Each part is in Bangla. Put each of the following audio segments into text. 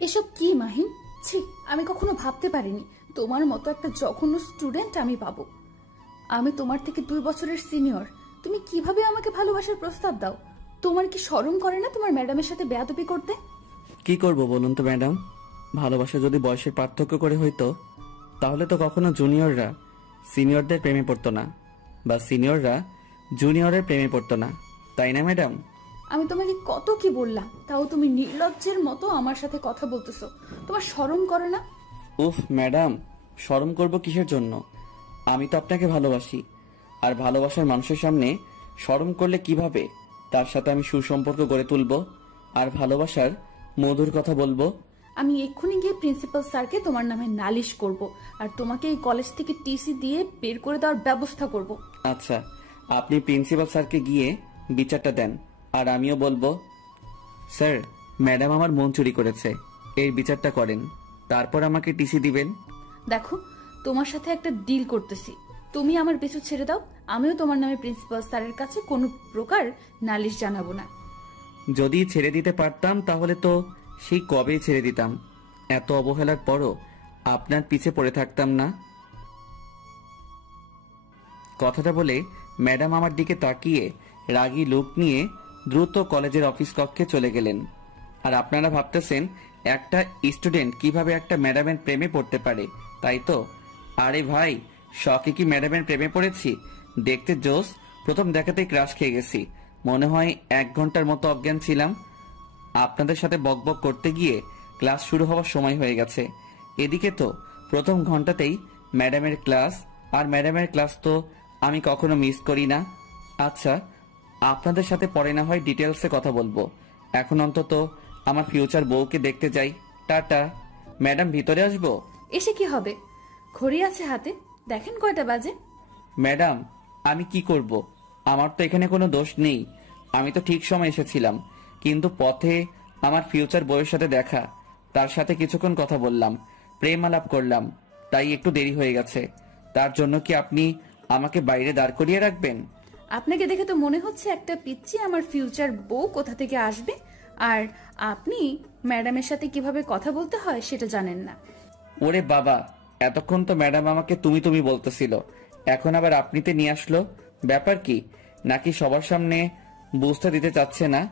এসব কি মাহিন? ছি, আমি কখনো ভাবতে পারিনি তোমার মতো একটা জঘন্য স্টুডেন্ট আমি পাবো। আমি তোমার থেকে 2 বছরের সিনিয়র, তুমি কিভাবে আমাকে ভালোবাসার প্রস্তাব দাও? তোমার কি শরম করে না তোমার ম্যাডামের সাথে বেয়াদবি করতে? কি করব বলুন তো ম্যাডাম, ভালোবাসা যদি বয়সের পার্থক্য করে হইতো তাহলে তো কখনো জুনিয়ররা সিনিয়রদের প্রেমে পড়তো না, বা সিনিয়ররা জুনিয়রের প্রেমে পড়তো না, তাই না ম্যাডাম? আমি তোমাকে কত কি বললাম, তাও তুমি নির্লজ্জের মতো আমার সাথে কথা বলতেছো। তোমার শরম করে না? উফ ম্যাডাম, শরম করব কিসের জন্য? আমি তো আপনাকে ভালোবাসি, আর ভালোবাসার মানুষের সামনে শরম করলে কিভাবে তার সাথে আমি সুসম্পর্ক গড়ে তুলবো আর ভালোবাসার মধুর কথা বলবো? আমি এক্ষুনি গিয়ে প্রিন্সিপাল স্যারকে তোমার নামে নালিশ করব, আর তোমাকে এই কলেজ থেকে টিসি দিয়ে বের করে দেওয়ার ব্যবস্থা করব। আচ্ছা, আপনি প্রিন্সিপাল স্যারকে গিয়ে বিচারটা দেন, আর আমিও বলবো স্যার ম্যাডাম আমার মন চুরি করেছে, এর বিচারটা করেন, তারপর আমাকে টিসি দিবেন। দেখো, তোমার সাথে একটা ডিল করতেছি, তুমি আমার পিছু ছেড়ে দাও, আমিও তোমার নামে প্রিন্সিপাল স্যারের কাছে কোনো প্রকার নালিশ জানাবো না। যদি ছেড়ে দিতে পারতাম তাহলে তো সেই কবেই ছেড়ে দিতাম, এত অবহেলার পরও আপনার পিছে পড়ে থাকতাম না। কথাটা বলে ম্যাডাম আমার দিকে তাকিয়ে রাগী লুক নিয়ে দ্রুত কলেজের অফিস কক্ষে চলে গেলেন। আর আপনারা ভাবতেছেন একটা স্টুডেন্ট কিভাবে একটা ম্যাডামের প্রেমে পড়তে পারে, তাই তো? আরে ভাই, শখে কি ম্যাডামের প্রেমে পড়েছি? দেখতে জোস, প্রথম দেখাতেই ক্রাশ খেয়ে গেছি। মনে হয় 1 ঘন্টার মতো অজ্ঞান ছিলাম। আপনাদের সাথে বকবক করতে গিয়ে ক্লাস শুরু হওয়ার সময় হয়ে গেছে। এদিকে তো প্রথম ঘন্টাতেই ম্যাডামের ক্লাস, আর ম্যাডামের ক্লাস তো আমি কখনো মিস করি না। আচ্ছা, আপনাদের সাথে পরে না হয় ডিটেলসে কথা বলবো, এখন অন্তত আমার ফিউচার বউকে দেখতে যাই। টাটা। ম্যাডাম ভিতরে আসবো? এসে কি হবে, ঘড়ি আছে হাতে, দেখেন কয়টা বাজে। ম্যাডাম আমি কি করব? আমার তো এখানে কোনো দোষ নেই, আমি তো ঠিক সময় এসেছিলাম, কিন্তু পথে আমার ফিউচার বউয়ের সাথে দেখা, তার সাথে কিছুক্ষণ কথা বললাম, প্রেম আলাপ করলাম, তাই একটু দেরি হয়ে গেছে। তার জন্য কি আপনি আমাকে বাইরে দাঁড় করিয়ে রাখবেন? আপনাকে দেখে তো মনে হচ্ছে একটা পিচ্চি আমার ফিউচার বউ কোথা থেকে আসবে, আর আপনি ম্যাডামের সাথে কিভাবে কথা বলতে হয় সেটা জানেন না। ওরে বাবা, এতক্ষণ তো ম্যাডাম আমাকে তুমি তুমি বলতেছিল, এখন আবার আপনিতে নিয়ে আসলো, ব্যাপার কি? নাকি সবার সামনে বুঝতে দিতে চাচ্ছে না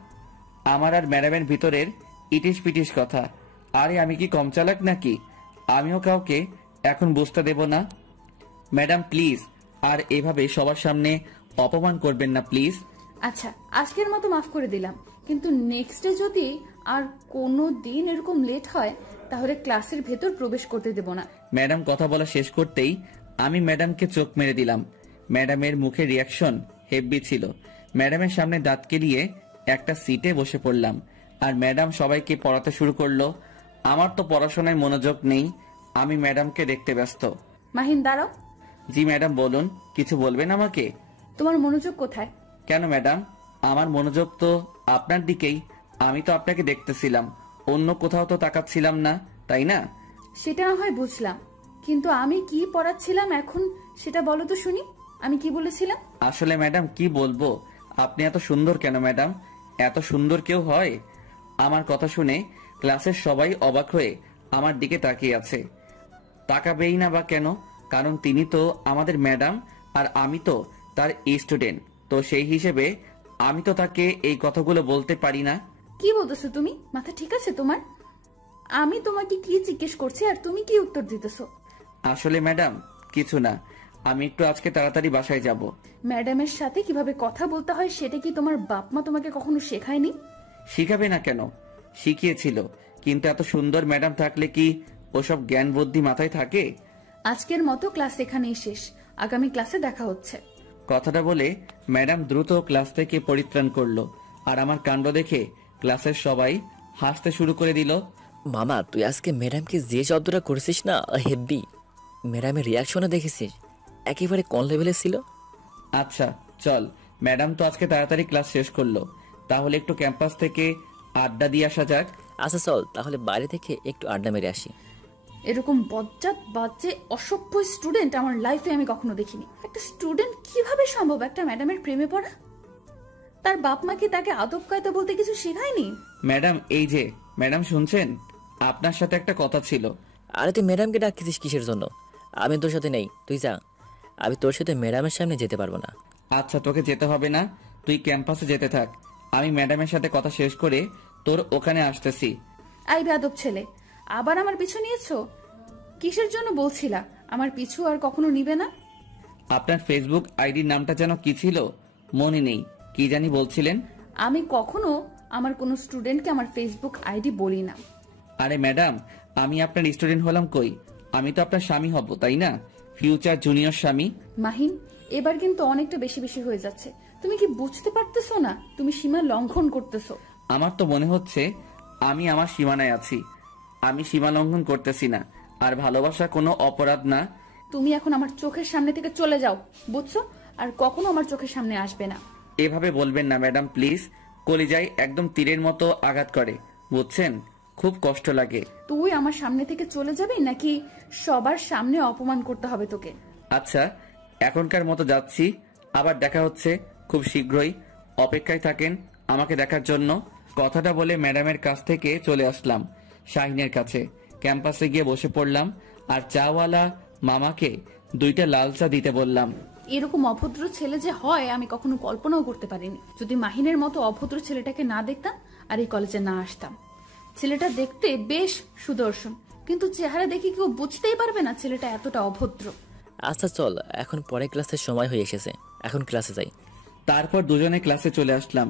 আমার আর ম্যাডামের ভিতরের ইটিস পিটিস কথা? আরে আমি কি কম চালাক নাকি? আমিও কাউকে এখন বুঝতে দেব না। ম্যাডাম প্লিজ, আর এভাবে সবার সামনে অপমান করবেন না প্লিজ। আচ্ছা, আজকের মতো মাফ করে দিলাম, কিন্তু নেক্সটে যদি আর কোনো দিন এরকম লেট হয় তাহলে ক্লাসের ভেতর প্রবেশ করতে দেব না। ম্যাডাম কথা বলা শেষ করতেই আমি ম্যাডামকে চোখ মেরে দিলাম। ম্যাডামের মুখের রিয়াকশন হেভি ছিল। ম্যাডামের সামনে দাঁত কেলিয়ে একটা সিটে বসে পড়লাম, আর ম্যাডাম সবাইকে পড়াতে শুরু করলো। আমার তো পড়াশোনায় মনোযোগ নেই, আমি ম্যাডামকে দেখতে ব্যস্ত। মাহিন দাঁড়াও। জি ম্যাডাম বলুন, কিছু বলবেন আমাকে? তোমার মনোযোগ কোথায়? কেন ম্যাডাম, আমার মনোযোগ তো আপনার দিকেই, আমি তো আপনাকে দেখতেছিলাম, অন্য কোথাও তো তাকাচ্ছিলাম না, তাই না? সেটা না হয় বুঝলাম, কিন্তু আমি কি পড়াচ্ছিলাম এখন সেটা বলো তো শুনি, আমি কি বলেছিলাম? আসলে ম্যাডাম কি বলবো, আপনি এত সুন্দর কেন ম্যাডাম? এত সুন্দর কেউ হয়? আমার কথা শুনে ক্লাসের সবাই অবাক হয়ে আমার দিকে তাকিয়ে আছে। তাকাবেই না বা কেন? কারণ তিনি তো আমাদের ম্যাডাম, আর আমি তো তার স্টুডেন্ট, তো সেই হিসেবে আমি তো তাকে এই কথাগুলো বলতে পারি না। কি বলতেছো তুমি? মাথা ঠিক আছে তোমার? আমি তোমাকে কি জিজ্ঞেস করছি আর তুমি কি উত্তর দিতেছো? আসলে ম্যাডাম কিছু না, আমি একটু আজকে তাড়াতাড়ি বাসায় যাব। ম্যাডামের সাথে কিভাবে কথা বলতে হয় সেটা কি তোমার বাপ মা তোমাকে কখনো শেখায়নি? শিখাবে না কেন, শিখিয়েছিল, কিন্তু এত সুন্দর ম্যাডাম থাকলে কি ওসব জ্ঞান বুদ্ধি মাথায় থাকে? আজকের মতো ক্লাস এখানেই শেষ, আগামী ক্লাসে দেখা হচ্ছে। কথাটা বলে ম্যাডাম দ্রুত ক্লাস থেকে পরিত্রাণ করলো, আর আমার কাণ্ড দেখে ক্লাসের সবাই হাসতে শুরু করে দিল। মামা তুই আজকে ম্যাডামকে যে শব্দটা করেছিস না, হেব্বি। ম্যাডামের রিয়াকশনে দেখেছিস, একেবারে কোন লেভেলে ছিল। আচ্ছা চল, ম্যাডাম তো আজকে তাড়াতাড়ি ক্লাস শেষ করলো, তাহলে একটু ক্যাম্পাস থেকে আড্ডা দিয়ে আসা যাক। আচ্ছা চল তাহলে বাইরে থেকে একটু আড্ডা মেরে আসি। এরকম বজ্জাত বাজে অসভ্য স্টুডেন্ট আমার লাইফে আমি কখনো দেখিনি। একটা স্টুডেন্ট কিভাবে সম্ভব একটা ম্যাডামের প্রেমে পড়া? তার বাপ মা কি তাকে আদব কায়দা বলতে কিছু শেখায়নি? ম্যাডাম এই যে, ম্যাডাম শুনছেন? আপনার সাথে একটা কথা ছিল। আরে তুই ম্যাডামকে ডাকতেছিস কিসের জন্য? আমি তোর সাথে নেই, তুই যা। আমি তোর সাথে ম্যাডামের সামনে যেতে পারবো না। আচ্ছা, তোকে যেতে হবে না, তুই ক্যাম্পাসে যেতে থাক। আমি ম্যাডামের সাথে কথা শেষ করে তোর ওখানে আসতেছি। আই বেয়াদব ছেলে, আবার আমার পিছু নিয়েছো? কিসের জন্য বলছিলা আমার পিছু আর কখনো নিবে না? আপনার ফেসবুক আইডির নামটা যেন কি ছিল, মনে নেই, কি জানি বলছিলেন। আমি কখনো আমার কোনো স্টুডেন্টকে আমার ফেসবুক আইডি বলি না। আরে ম্যাডাম, আমি আপনার স্টুডেন্ট হলাম কই? আমি তো আপনার স্বামী হব, তাই না? ফিউচার জুনিয়র স্বামী। মাহিন, এবার কিন্তু অনেকটা বেশি বেশি হয়ে যাচ্ছে। তুমি কি বুঝতে পারতেছো না তুমি সীমা লঙ্ঘন করতেছো? আমার তো মনে হচ্ছে আমি আমার সীমানায় আছি। আমি সীমা লঙ্ঘন করতেছি না, আর ভালোবাসা কোনো অপরাধ না। তুমি এখন আমার চোখের সামনে থেকে চলে যাও, বুঝছো? আর কখনো আমার চোখের সামনে আসবে না। এভাবে বলবেন না ম্যাডাম, প্লিজ। কলিজায় একদম তীরের মতো আঘাত করে, বুঝছেন? খুব কষ্ট লাগে। তুই আমার সামনে থেকে চলে যাবি নাকি সবার সামনে অপমান করতে হবে তোকে? আচ্ছা, এখনকার মতো যাচ্ছি, আবার দেখা হচ্ছে খুব শীঘ্রই। অপেক্ষায় থাকেন আমাকে দেখার জন্য। কথাটা বলে ম্যাডামের কাছ থেকে চলে আসলাম শাহিনের কাছে। ক্যাম্পাসে গিয়ে বসে পড়লাম আর চাওয়ালা মামাকে 2টা লাল চা দিতে বললাম। এরকম অভদ্র ছেলে যে হয় আমি কখনো কল্পনাও করতে পারিনি। যদি মাহিনের মতো অভদ্র ছেলেটাকে না দেখতাম আর এই কলেজে না আসতাম। ছেলেটা দেখতে বেশ সুদর্শন, কিন্তু চেহারা দেখে কেউ বুঝতেই পারবে না ছেলেটা এতটা অভদ্র। আচ্ছা চল, এখন পরে ক্লাসের সময় হয়ে এসেছে, এখন ক্লাসে যাই। তারপর দুজনে ক্লাসে চলে আসলাম।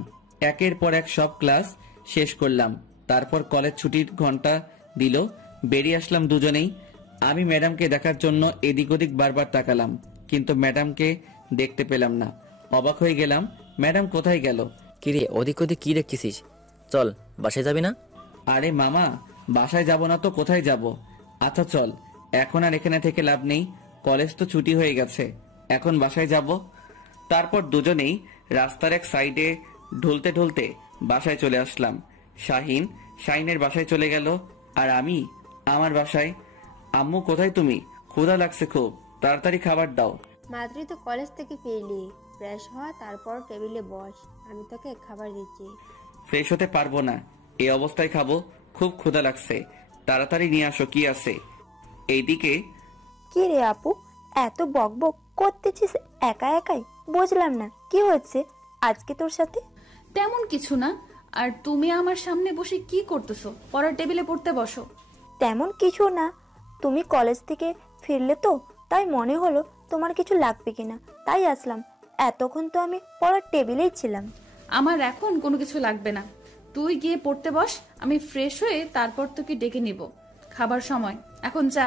একের পর এক সব ক্লাস শেষ করলাম। তারপর কলেজ ছুটির ঘন্টা দিল, বেরিয়ে আসলাম দুজনেই। আমি ম্যাডামকে দেখার জন্য এদিক ওদিক বারবার তাকালাম, কিন্তু ম্যাডামকে দেখতে পেলাম না। অবাক হয়ে গেলাম, ম্যাডাম কোথায় গেল? কিরে ওদিক ওদিক কি দেখতেছিস? চল, বাসায় যাবি না? আরে মামা, বাসায় যাব না তো কোথায় যাব? আচ্ছা চল, এখন আর এখানে থেকে লাভ নেই, কলেজ তো ছুটি হয়ে গেছে, এখন বাসায় যাব। তারপর দুজনেই রাস্তার এক সাইডে ঢুলতে ঢুলতে বাসায় চলে আসলাম। শাহিনের বাসায় চলে গেল, আর আমি আমার বাসায়। আম্মু কোথায় তুমি? ক্ষুধা লাগছে খুব, তাড়াতাড়ি খাবার দাও। মাত্রই তো কলেজ থেকে ফিরলি, ফ্রেশ হওয়া, তারপর টেবিলে বস, আমি তোকে খাবার দিচ্ছি। ফ্রেশ হতে পারবো না, এই অবস্থায় খাবো? খুব ক্ষুধা লাগছে, তাড়াতাড়ি নিয়ে আসো কি আছে। এইদিকে কি রে আপু, এত বকবক করতেছিস একা একাই? বুঝলাম না কি হচ্ছে আজকে তোর সাথে। তেমন কিছু না। আর তুমি আমার সামনে বসে কি করতেছো? পড়ার টেবিলে পড়তে বসো। তেমন কিছু না, তুমি কলেজ থেকে ফিরলে তো, তাই মনে হলো তোমার কিছু লাগবে কিনা, তাই আসলাম। এতক্ষণ তো আমি পড়ার টেবিলেই ছিলাম। আমার এখন কোনো কিছু লাগবে না, তুই গিয়ে পড়তে বস, আমি ফ্রেশ হয়ে তারপর তোকে ডেকে নিব। খাবার সময়, এখন যা।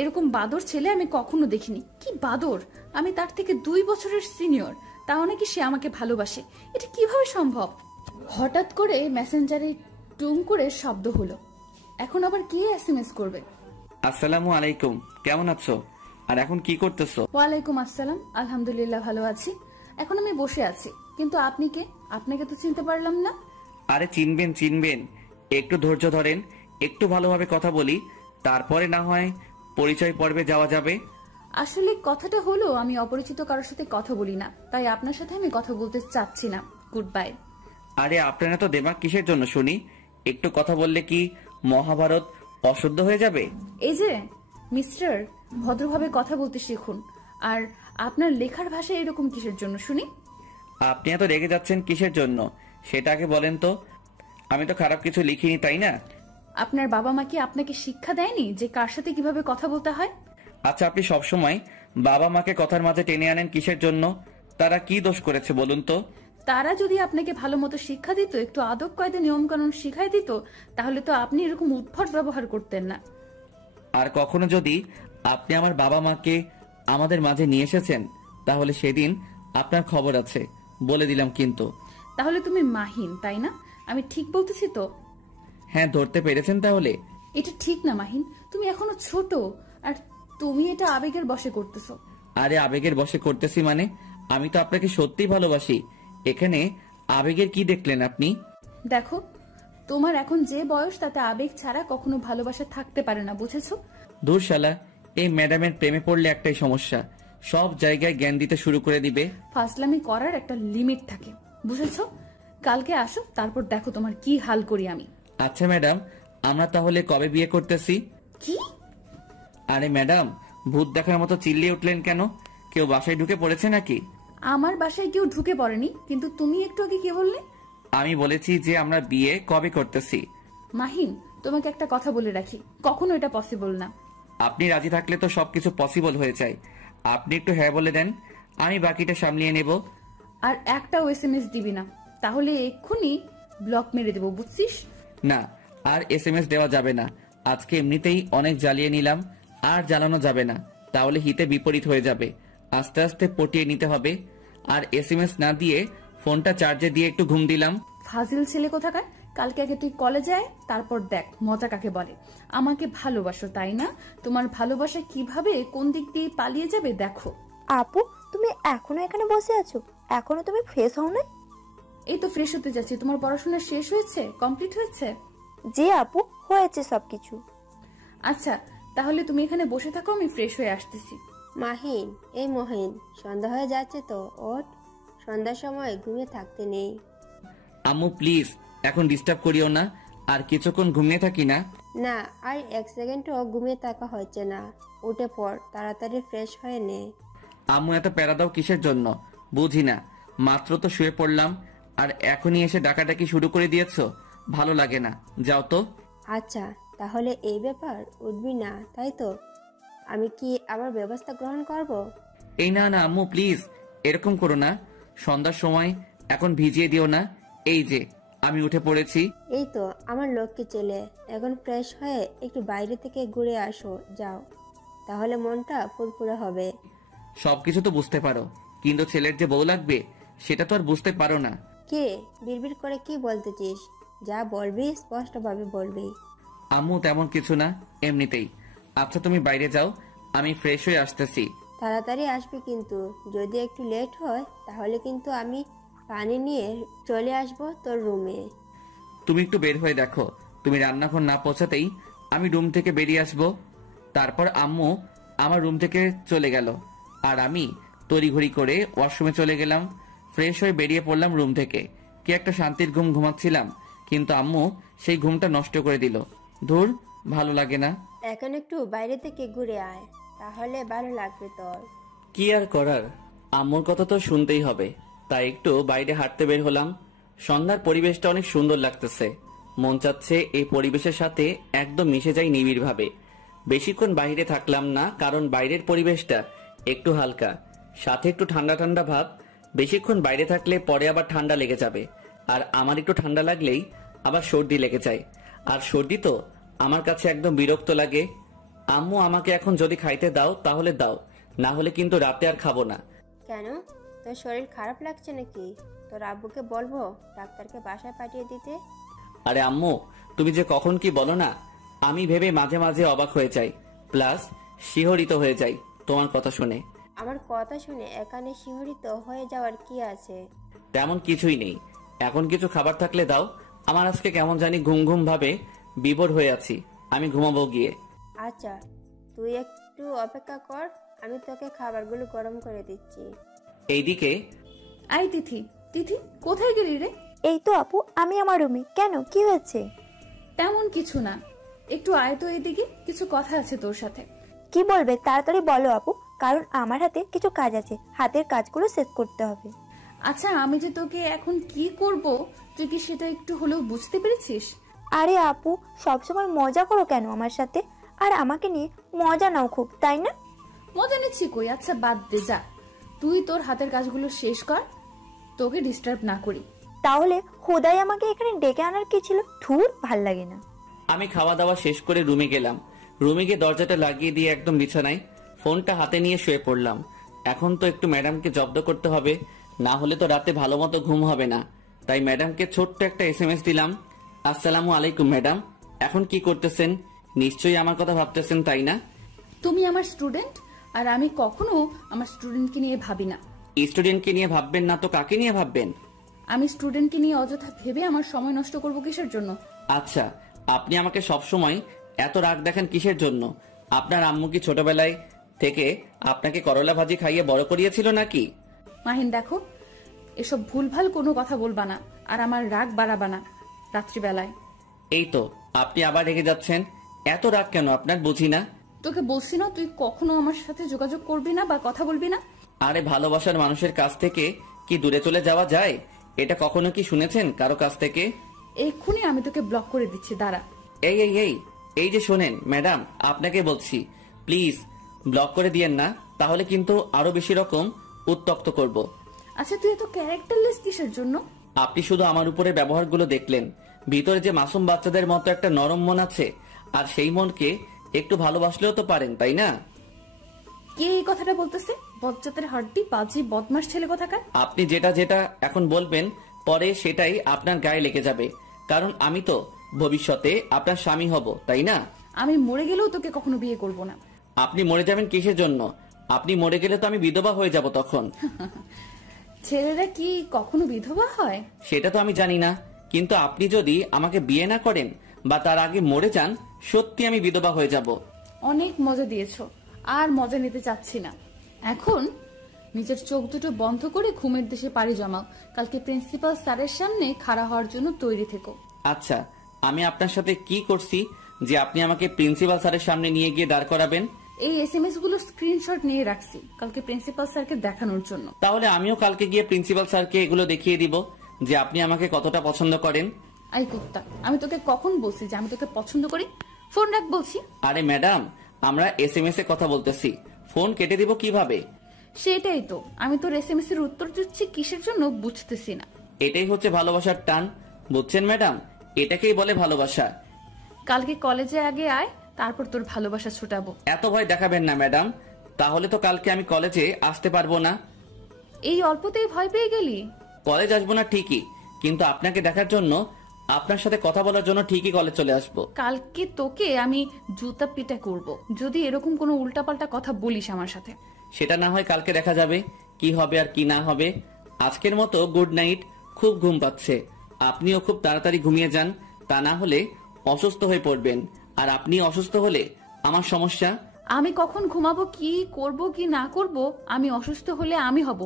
এরকম বাদর ছেলে আমি কখনো দেখিনি। কি বাদর! আমি তার থেকে 2 বছরের সিনিয়র, তাও নাকি সে আমাকে ভালোবাসে। এটা কিভাবে সম্ভব? হঠাৎ করে মেসেঞ্জারে টুং করে শব্দ হলো। এখন আবার কে এসএমএস করবে? আসসালামু আলাইকুম, কেমন আছো? আর এখন কি করতেছো? ওয়ালাইকুম আসসালাম, আলহামদুলিল্লাহ ভালো আছি। এখন আমি বসে আছি, কিন্তু আপনি কে? আপনাকে তো চিনতে পারলাম না। আরে চিনবেন, একটু ধৈর্য ধরেন, একটু ভালোভাবে কথা বলি, তারপরে না হয় পরিচয় পর্বে যাওয়া যাবে। আসলে কথাটা হলো আমি অপরিচিত কারোর সাথে কথা বলি না, তাই আপনার সাথে আমি কথা বলতে চাচ্ছি না। Good bye. আরে আপনারা তো দেমাগ কিসের জন্য শুনি? একটু কথা বললে কি মহাভারত অশুদ্ধ হয়ে যাবে? এই যে মিস্টার, ভদ্রভাবে কথা বলতে শিখুন। আর আপনার লেখার ভাষা এরকম কিসের জন্য শুনি? আপনি এত রেগে যাচ্ছেন কিসের জন্য সেটা আগে বলেন তো। আমি তো খারাপ কিছু লিখিনি, তাই না? আপনার বাবা মা কি আপনাকে শিক্ষা দেয়নি যে কার সাথে কিভাবে কথা বলতে হয়? আচ্ছা, আপনি সবসময় বাবা মাকে কথার মাঝে টেনে আনেন কিসের জন্য? তারা কি দোষ করেছে বলুন তো? তারা যদি আপনাকে ভালো মতো শিক্ষা দিত, একটু আদব কায়দা নিয়ম কানুন শিখাই দিত, তাহলে তো আপনি এরকম উদ্ভট ব্যবহার করতেন না। আর কখনো যদি আপনি আমার বাবা মাকে আমাদের মাঝে নিয়ে এসেছেন, তাহলে সেদিন আপনার খবর আছে, বলে দিলাম কিন্তু। তাহলে তুমি মাহিন, তাই না? আমি ঠিক বলতেছি তো? হ্যাঁ, ধরতে পেরেছেন তাহলে? এটা ঠিক না মাহিন, তুমি এখনো ছোট, আর তুমি এটা আবেগের বশে করতেছো। আরে আবেগের বশে করতেছি মানে? আমি তো আপনাকে সত্যিই ভালোবাসি, এখানে আবেগের কি দেখলেন আপনি? দেখো, তোমার এখন যে বয়স, তাতে আবেগ ছাড়া কখনো ভালোবাসা থাকতে পারে না, বুঝেছো? দূর শালা, এই ম্যাডামের প্রেমে পড়লে একটাই সমস্যা, সব জায়গায় জ্ঞান দিতে শুরু করে দিবে। ফাজলামি করার একটা লিমিট থাকে, বুঝেছো? কালকে আসো, তারপর দেখো তোমার কি হাল করি আমি। আচ্ছা ম্যাডাম, আমরা তাহলে কবে বিয়ে করতেছি? কি? আরে ম্যাডাম, ভূত দেখার মতো চিল্লিয়ে উঠলেন কেন? কেউ বাসায় ঢুকে পড়েছে নাকি? আমার বাসায় কেউ ঢুকে পড়েনি, কিন্তু তুমি একটু আগে কি বললে? আমি বলেছি যে আমরা বিয়ে কবে করতেছি। মাহিন, তোমাকে একটা কথা বলে রাখি, কখনো এটা পসিবল না। আপনি রাজি থাকলে তো সবকিছু পসিবল হয়ে যায়। আপনি একটু হ্যাঁ বলে দেন, আমি বাকিটা সামলিয়ে নেব। আর একটাও SMS দিবি না, তাহলে এক্ষুনি ব্লক মেরে দেবো, বুঝছিস? না, আর SMS দেওয়া যাবে না। আজকে এমনিতেই অনেক জ্বালিয়ে নিলাম, আর জ্বালানো যাবে না, তাহলে হিতে বিপরীত হয়ে যাবে। আস্তে আস্তে পটিয়ে নিতে হবে। আর SMS না দিয়ে ফোনটা চার্জে দিয়ে একটু ঘুম দিলাম। ফাজিল ছেলে কোথাকার। কালকে আগে তুই কলেজে আয়, তারপর দেখ মজা কাকে বলে। আমাকে ভালোবাসো তাই না? তোমার ভালোবাসা কিভাবে কোন দিক দিয়ে পালিয়ে যাবে দেখো। আপু, তুমি এখনো এখানে বসে আছো? এখনো তুমি ফ্রেশ হও না? এই তো ফ্রেশ হতে যাচ্ছি। তোমার পড়াশোনা শেষ হয়েছে? কমপ্লিট হয়েছে? জি আপু, হয়েছে সবকিছু। আচ্ছা, তাহলে তুমি এখানে বসে থাকো, আমি ফ্রেশ হয়ে আসতেছি। মাহিন, এই মহিন, সন্ধ্যা হয়ে যাচ্ছে তো, ওঠ। সন্ধ্যার সময় ঘুমিয়ে থাকতে নেই। আম্মু প্লিজ, এখন ডিস্টার্ব করিও না। আর কিছুক্ষণ ঘুমিয়ে থাকি না? না, আর 1 সেকেন্ডও ঘুমিয়ে থাকা হচ্ছে না। উঠে পড়, তাড়াতাড়ি ফ্রেশ হয়ে নে। আম্মু এত প্যারা দাও কিসের জন্য? বুঝি না। মাত্র তো শুয়ে পড়লাম, আর এখনই এসে ডাকাডাকি শুরু করে দিয়েছো। ভালো লাগে না, যাও তো। আচ্ছা, তাহলে এই ব্যাপার, উঠবি না তাই তো? আমি কি আবার ব্যবস্থা গ্রহণ করব? এই না না আম্মু প্লিজ, এরকম করো না। সন্ধ্যার সময় এখন ভিজিয়ে দিও না। এই যে আমি উঠে পড়েছি। এই তো আমার লক্ষ্মী ছেলে, এখন ফ্রেশ হয়ে একটু বাইরে থেকে ঘুরে আসো, যাও। তাহলে মনটা ফুরফুরে হবে। সবকিছু তো বুঝতে পারো, কিন্তু ছেলের যে বউ লাগবে সেটা তো আর বুঝতে পারো না। কে বিড়বিড় করে কি বলতেছিস? যা বলবি স্পষ্টভাবে বলবি। আম্মু তেমন কিছু না, এমনিতেই। আচ্ছা তুমি বাইরে যাও, আমি ফ্রেশ হয়ে আসতেছি। তাড়াতাড়ি আসবি কিন্তু, যদি একটু লেট হয় তাহলে কিন্তু আমি পানি নিয়ে চলে আসবো তোর রুমে। তুমি একটু বের হয়ে দেখো, তুমি রান্নাঘর না পৌঁছাতেই আমি রুম থেকে বেরিয়ে আসবো। তারপর আম্মু আমার রুম থেকে চলে গেল, আর আমি তড়িঘড়ি করে ওয়াশরুমে চলে গেলাম। ফ্রেশ হয়ে বেরিয়ে পড়লাম রুম থেকে। কি একটা শান্তির ঘুম ঘুমাচ্ছিলাম, কিন্তু আম্মু সেই ঘুমটা নষ্ট করে দিল। ধুর, ভালো লাগে না। এখন একটু বাইরে থেকে ঘুরে আয়, তাহলে ভালো লাগবে তোর। কি আর করার, আম্মুর কথা তো শুনতেই হবে। তাই একটু বাইরে হাঁটতে বের হলাম। সন্ধ্যার পরিবেশটা অনেক সুন্দর লাগতেছে। মন চাচ্ছে এই পরিবেশের সাথে একদম মিশে যাই নিবিড়ভাবে। বেশিক্ষণ বাইরে থাকলাম না, কারণ বাইরের পরিবেশটা একটু হালকা, সাথে একটু ঠান্ডা ঠান্ডা ভাব। বেশিক্ষণ বাইরে থাকলে পরে আবার ঠান্ডা লেগে যাবে, আর আমার একটু ঠান্ডা লাগলেই আবার সর্দি লেগে যায়। আর সর্দি তো আমার কাছে একদম বিরক্ত লাগে। আম্মু আমাকে এখন যদি খাইতে দাও তাহলে দাও, না হলে কিন্তু রাতে আর খাবো না। কেন, তোর শরীর খারাপ লাগছে নাকি? তোর আব্বুকে বলবো ডাক্তারকে বাসায় পাঠিয়ে দিতে। আরে আম্মু, তুমি যে কখন কি বলো না, আমি ভেবে মাঝে মাঝে অবাক হয়ে যাই, প্লাস শিহরিত হয়ে যাই তোমার কথা শুনে। আমার কথা শুনে এখানে শিহরিত হয়ে যাওয়ার কি আছে? তেমন কিছুই নেই। এখন কিছু খাবার থাকলে দাও, আমার আজকে কেমন জানি ঘুম ঘুম ভাবে বিভোর হয়ে আছি। আমি ঘুমাবো গিয়ে। আচ্ছা, তুই একটু অপেক্ষা কর, আমি তোকে খাবারগুলো গরম করে দিচ্ছি। এইদিকে আই তিথি, তিথি কোথায় গেলি রে? এই তো আপু, আমি আমার রুমে। কেন, কি হয়েছে? তেমন কিছু না, একটু আয় তো এদিকে, কিছু কথা আছে তোর সাথে। কি বলবে তাড়াতাড়ি বলো আপু, কারণ আমার হাতে কিছু কাজ আছে, হাতের কাজগুলো শেষ করতে হবে। আচ্ছা, আমি যে তোকে এখন কি করব, তুই কি সেটা একটু হলেও বুঝতে পেরেছিস? আরে আপু, সবসময় মজা করো কেন আমার সাথে? আর আমাকে নিয়ে মজা নাও খুব, তাই না? মজা নিচ্ছি কই? আচ্ছা বাদ দে, যা তুই তোর হাতের কাজগুলো শেষ কর, তোকে ডিস্টার্ব না করি। তাহলে খোদাই আমাকে এখানে ডেকে আনার কি ছিল? ধুর, ভাল লাগে না। আমি খাওয়া দাওয়া শেষ করে রুমে গেলাম। রুমে গিয়ে দরজাটা লাগিয়ে দিয়ে একদম বিছানায় ফোনটা হাতে নিয়ে শুয়ে পড়লাম। এখন তো একটু ম্যাডামকে জব্দ করতে হবে, না হলে তো রাতে ভালো মতো ঘুম হবে না। তাই ম্যাডামকে ছোট্ট একটা SMS দিলাম, আসসালামু আলাইকুম ম্যাডাম, এখন কি করতেছেন? নিশ্চয়ই আমার কথা ভাবতেছেন তাই না? তুমি আমার স্টুডেন্ট, আর আমি কখনো আমার স্টুডেন্টকে নিয়ে ভাবি না। স্টুডেন্টকে নিয়ে ভাববেন না তো কাকে নিয়ে ভাববেন? আমি স্টুডেন্টকে নিয়ে অযথা ভেবে আমার সময় নষ্ট করব কিসের জন্য? আচ্ছা, আপনি আমাকে সবসময় এত রাগ দেখান কিসের জন্য? আপনার আম্মু কি ছোটবেলায় থেকে আপনাকে করলা ভাজি খাইয়ে বড় করিয়েছিল নাকি? মাহিন দেখো, এসব ভুলভাল কোনো কথা বলবা না, আর আমার রাগ বাড়াবা না রাত্রিবেলায়। এই তো, আপনি আবার রেগে যাচ্ছেন। এত রাগ কেন আপনার, বুঝি না। তোকে বলছি না তুই কখনো আমার সাথে যোগাযোগ করবি না বা কথা বলবি না। আরে ভালোবাসার মানুষের কাছ থেকে কি দূরে চলে যাওয়া যায়? এটা কখনো কি শুনেছেন কারো কাছ থেকে? এক্ষুনি আমি তোকে ব্লক করে দিচ্ছি, দাঁড়া। এই এই এই এই যে শোনেন ম্যাডাম, আপনাকে বলছি প্লিজ ব্লক করে দিয়েন না, তাহলে কিন্তু আরো বেশি রকম উত্তক্ত করব। আচ্ছা তুই এত ক্যারেক্টারলেস কিসের জন্য? আপনি শুধু আমার উপরে ব্যবহারগুলো দেখলেন, ভিতরে যে মাসুম বাচ্চাদের মতো একটা নরম মন আছে, আর সেই মনকে একটু ভালোবাসলেও তো পারেন, তাই না? কে এই কথাটা বলতেছে? বজ্জাতের হাড্ডি, বাজি, বদমাস ছেলে কোথাকার। আপনি যেটা যেটা এখন বলবেন পরে সেটাই আপনার গায়ে লেগে যাবে, কারণ আমি তো ভবিষ্যতে আপনার স্বামী হব, তাই না? আমি মরে গেলেও তোকে কখনো বিয়ে করব না। আপনি মরে যাবেন কিসের জন্য? আপনি মরে গেলে তো আমি বিধবা হয়ে যাব তখন। ছেলেরা কি কখনো বিধবা হয়? সেটা তো আমি জানি না, কিন্তু আপনি যদি আমাকে বিয়ে না করেন বা তার আগে মরে যান, সত্যি আমি বিধবা হয়ে যাব। অনেক মজা দিয়েছো, আর মজা নিতে চাচ্ছি না। এখন নিজের চোখ দুটো বন্ধ করে ঘুমের দেশে পাড়ি জমাও। কালকে প্রিন্সিপাল স্যারের সামনে খাড়া হওয়ার জন্য তৈরি থেকো। আচ্ছা, আমি আপনার সাথে কি করছি যে আপনি আমাকে প্রিন্সিপাল স্যারের সামনে নিয়ে গিয়ে দাঁড় করাবেন? এই এসএমএস গুলোর স্ক্রিনশট নিয়ে রাখছি কালকে প্রিন্সিপাল স্যারকে দেখানোর জন্য। তাহলে আমিও কালকে গিয়ে প্রিন্সিপাল স্যারকে এগুলো দেখিয়ে দিব যে আপনি আমাকে কতটা পছন্দ করেন। আই কুত্তা, আমি তোকে কখন বলছি যে আমি তোকে পছন্দ করি? ফোন রাখ বলছি। আরে ম্যাডাম, আমরা এসএমএস এ কথা বলতেছি, ফোন কেটে দিব কিভাবে? সেটাই তো, আমি তোর এসএমএস এর উত্তর দিচ্ছি কিসের জন্য বুঝতেছি না। এটাই হচ্ছে ভালোবাসার টান, বুঝছেন ম্যাডাম? এটাকেই বলে ভালোবাসা। কালকে কলেজে আগে আয়, তারপর তোর ভালোবাসা ছুটাবো। এত ভয় দেখাবেন না ম্যাডাম, তাহলে তো কালকে আমি কলেজে আসতে পারবো না। এই অল্পতেই ভয় পেয়ে গেলি? কলেজ আসবো না ঠিকই, কিন্তু আপনাকে দেখার জন্য, আপনার সাথে কথা বলার জন্য ঠিকই কলেজ চলে আসবো। কালকে তোকে আমি জুতা পিটা করব যদি এরকম কোনো উল্টাপাল্টা কথা বলিস আমার সাথে। সেটা না হয় কালকে দেখা যাবে কি হবে আর কি না হবে। আজকের মতো গুড নাইট, খুব ঘুম পাচ্ছে। আপনিও খুব তাড়াতাড়ি ঘুমিয়ে যান, তা না হলে অসুস্থ হয়ে পড়বেন, আর আপনি অসুস্থ হলে আমার সমস্যা। আমি কখন ঘুমাবো, কি করব কি না করব, আমি অসুস্থ হলে আমি হব,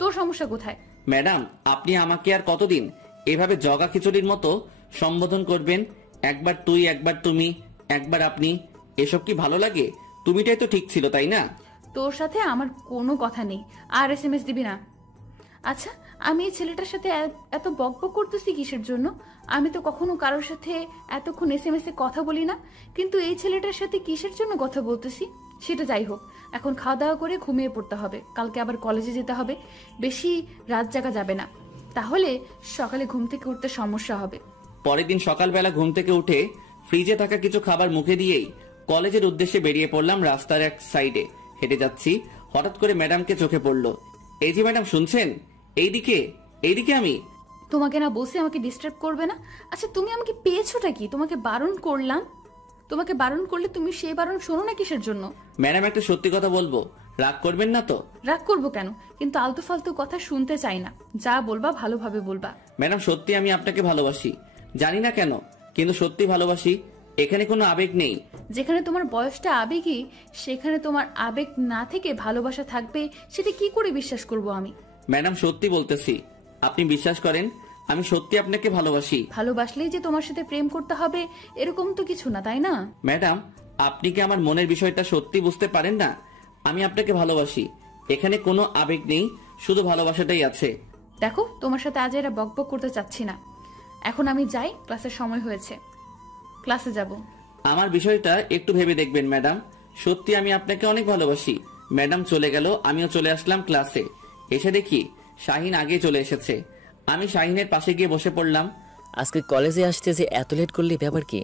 তোর সমস্যা কোথায়? ম্যাডাম, আপনি আমাকে আর কতদিন এভাবে জগা খিচুড়ির মতো সম্বোধন করবেন? একবার তুই, একবার তুমি, একবার আপনি, এসব কি ভালো লাগে? তুমিটাই তো ঠিক ছিল, তাই না? তোর সাথে আমার কোনো কথা নেই, আর এসএমএস দিবি না। আচ্ছা, আমি এই ছেলেটার সাথে এত বকবক করতেছি কিসের জন্য? আমি তো কখনো কারোর সাথে এতক্ষণ এসএমএস এ কথা বলি না, কিন্তু এই ছেলেটার সাথে কিসের জন্য কথা বলতেছি? সেটা যাই হোক, এখন খাওয়া দাওয়া করে ঘুমিয়ে পড়তে হবে, কালকে আবার কলেজে যেতে হবে। বেশি রাত জাগা যাবে না, তাহলে সকালে ঘুম থেকে উঠতে সমস্যা হবে। পরের দিন সকালবেলা ঘুম থেকে উঠে ফ্রিজে থাকা কিছু খাবার মুখে দিয়েই কলেজের উদ্দেশ্যে বেরিয়ে পড়লাম। রাস্তার এক সাইডে হেঁটে যাচ্ছি, হঠাৎ করে ম্যাডামকে চোখে পড়লো। এই যে ম্যাডাম, শুনছেন? এইদিকে এইদিকে। আমি তোমাকে না বসে আমাকে ডিস্টার্ব করবে না? আচ্ছা তুমি আমাকে পেয়েছোটা কি? তোমাকে বারণ করলাম, তোমাকে বারণ করলে তুমি সেই বারণ শোনো না কিসের জন্য? ম্যাডাম, একটা সত্যি কথা বলবো, রাগ করবেন না তো? রাগ করবো কেন? কিন্তু আলতু ফালতু কথা শুনতে চাই না, যা বলবা ভালোভাবে বলবা। ম্যাডাম, সত্যি আমি আপনাকে ভালোবাসি, জানি না কেন, কিন্তু সত্যি ভালোবাসি। এখানে কোনো আবেগ নেই। যেখানে তোমার বয়সটা আবেগী, সেখানে তোমার আবেগ না থেকে ভালোবাসা থাকবে, সেটা কি করে বিশ্বাস করব আমি? ম্যাডাম, সত্যি বলতেছি, আপনি বিশ্বাস করেন, আমি সত্যি আপনাকে ভালোবাসি। ভালোবাসলেই যে তোমার সাথে প্রেম করতে হবে এরকম তো কিছু না, তাই না? ম্যাডাম, আপনি কি আমার মনের বিষয়টা সত্যি বুঝতে পারেন না? আমি আপনাকে ভালোবাসি, এখানে কোনো আবেগ নেই, শুধু ভালোবাসাটাই আছে। দেখো, তোমার সাথে আজ এরা বকবক করতে চাচ্ছি না, এখন আমি যাই, ক্লাসের সময় হয়েছে, ক্লাসে যাব। আমার বিষয়টা একটু ভেবে দেখবেন ম্যাডাম, সত্যি আমি আপনাকে অনেক ভালোবাসি। ম্যাডাম চলে গেল, আমিও চলে আসলাম ক্লাসে। এসে দেখি শাহিন আগে চলে এসেছে। আমি শাহিনের পাশে গিয়ে বসে পড়লাম। আজকে কলেজে আসতে যে এত লেট করলি, ব্যাপার কি?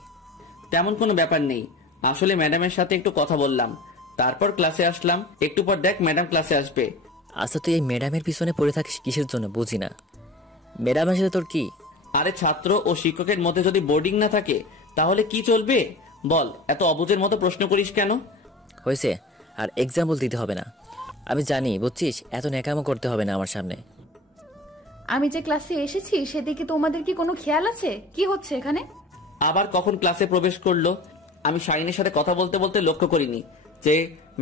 তেমন কোনো ব্যাপার নেই, আসলে ম্যাডামের সাথে একটু কথা বললাম, তারপর ক্লাসে আসলাম। একটু পর দেখ ম্যাডাম ক্লাসে আসবে। আচ্ছা, তুই এই ম্যাডামের পিছনে পড়ে থাকিস কিসের জন্য বুঝি না। ম্যাডামের সাথে তোর কি? আরে ছাত্র ও শিক্ষকের মধ্যে যদি বোর্ডিং না থাকে তাহলে কি চলবে বল? এত অবুঝের মতো প্রশ্ন করিস কেন? হয়েছে, আর এক্সাম্পল দিতে হবে না। আমি জানি, বুঝছিস, এত ন্যাকামো করতে হবে না আমার সামনে। আমি যে ক্লাসে এসেছি সেদিকে তোমাদের কি কোনো খেয়াল আছে? কি হচ্ছে এখানে? আবার কখন ক্লাসে প্রবেশ করলো? আমি শাহিনের সাথে কথা বলতে বলতে লক্ষ্য করিনি যে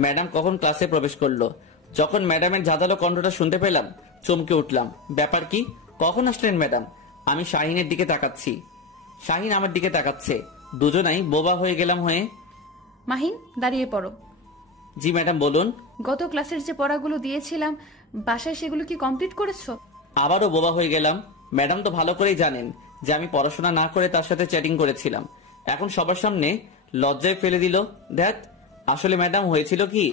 ম্যাডাম কখন ক্লাসে প্রবেশ করলো। যখন ম্যাডামের ঝাঁঝালো কণ্ঠটা শুনতে পেলাম, চমকে উঠলাম। ব্যাপার কি? কখন আসলেন ম্যাডাম? আমি শাহিনের দিকে তাকাচ্ছি। শাহিন আমার দিকে তাকাচ্ছে। দুজনাই বোবা হয়ে গেলাম হয়ে। মাহিন, দাঁড়িয়ে পড়ো। জি ম্যাডাম বলুন। গত ক্লাসের যে পড়াগুলো দিয়েছিলাম বাসায় সেগুলো কি কমপ্লিট করেছো? আবারও বোবা হয়ে গেলাম। ম্যাডাম তো ভালো করেই জানেন যে আমি পড়াশোনা না করে তার সাথে চ্যাটিং করেছিলাম। এখন সবার সামনে লজ্জায় ফেলে দিল। দেখ, আসলে ম্যাডাম হয়েছিল কি,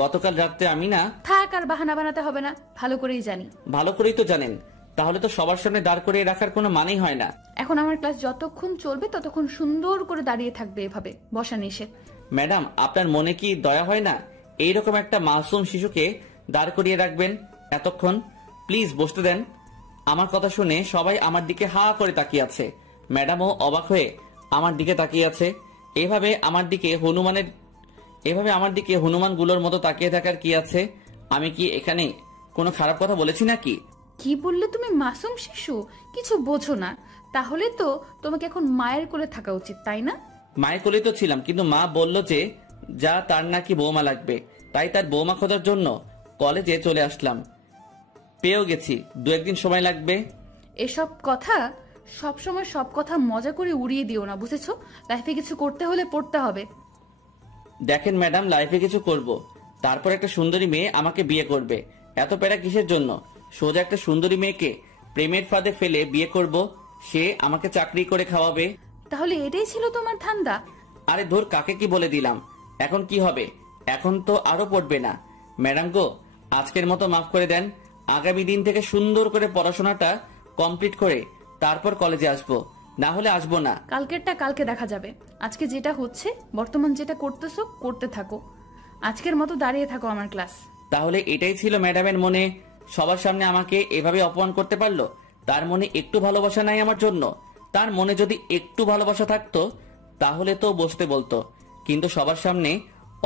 গতকাল রাতে আমি না। থাক, আর বাহানা বানাতে হবে না, ভালো করেই জানি। ভালো করেই তো জানেন, তাহলে তো সবার সামনে দাঁড় করিয়ে রাখার কোনো মানেই হয় না। এখন আমার ক্লাস যতক্ষণ চলবে ততক্ষণ সুন্দর করে দাঁড়িয়ে থাকবে, এভাবে বসা নিষেধ। ম্যাডাম, আপনার মনে কি দয়া হয় না এইরকম একটা মাসুম শিশুকে দাঁড় করিয়ে রাখবেন এতক্ষণ? প্লিজ বসতে দেন। আমার কথা শুনে সবাই আমার দিকে হা করে তাকিয়ে আছে। ম্যাডামও অবাক হয়ে আমার দিকে তাকিয়ে আছে। এভাবে আমার দিকে হনুমানগুলোর মতো তাকিয়ে থাকার কি আছে? আমি কি এখানে কোনো খারাপ কথা বলেছি নাকি? কি বললে তুমি? মাসুম শিশু? কিছু বোঝো না। তাহলে তো তোমাকে এখন মায়ের কোলে থাকা উচিত, তাই না? মায়ের কোলেই তো ছিলাম, কিন্তু মা বলল যে যা তার নাকি বৌমা লাগবে, তাই তার বৌমা খোঁজার জন্য কলেজে চলে আসলাম। পেয়েও গেছি, 2-1 দিন সময় লাগবে। এসব কথা সবসময় সব কথা মজা করে উড়িয়ে দিও না, বুঝেছো? লাইফে কিছু করতে হলে পড়তে হবে। দেখেন ম্যাডাম, লাইফে কিছু করব, তারপর একটা সুন্দরী মেয়ে আমাকে বিয়ে করবে। এত প্যারা কিসের জন্য? সোজা একটা সুন্দরী মেয়েকে প্রেমের ফাঁদে ফেলে বিয়ে করব, সে আমাকে চাকরি করে খাওয়াবে। তাহলে এটাই ছিল তোমার ধান্দা? আরে ধুর, কাকে কি বলে দিলাম। এখন কি হবে? এখন তো আরো পড়বে না। ম্যাডাম গো, আজকের মতো মাফ করে দেন। আগামী দিন থেকে সুন্দর করে পড়াশোনাটা কমপ্লিট করে তারপর কলেজে আসবো, না হলে আসবো না। কালকেরটা কালকে দেখা যাবে। আজকে যেটা হচ্ছে, বর্তমান যেটা করতেছো করতে থাকো। আজকের মতো দাঁড়িয়ে থাকো আমার ক্লাস। তাহলে এটাই ছিল ম্যাডামের মনে? সবার সামনে আমাকে এভাবে অপমান করতে পারলো? তার মনে একটু ভালোবাসা নাই আমার জন্য? তার মনে যদি একটু ভালোবাসা থাকতো তাহলে তো বসতে বলতো, কিন্তু সবার সামনে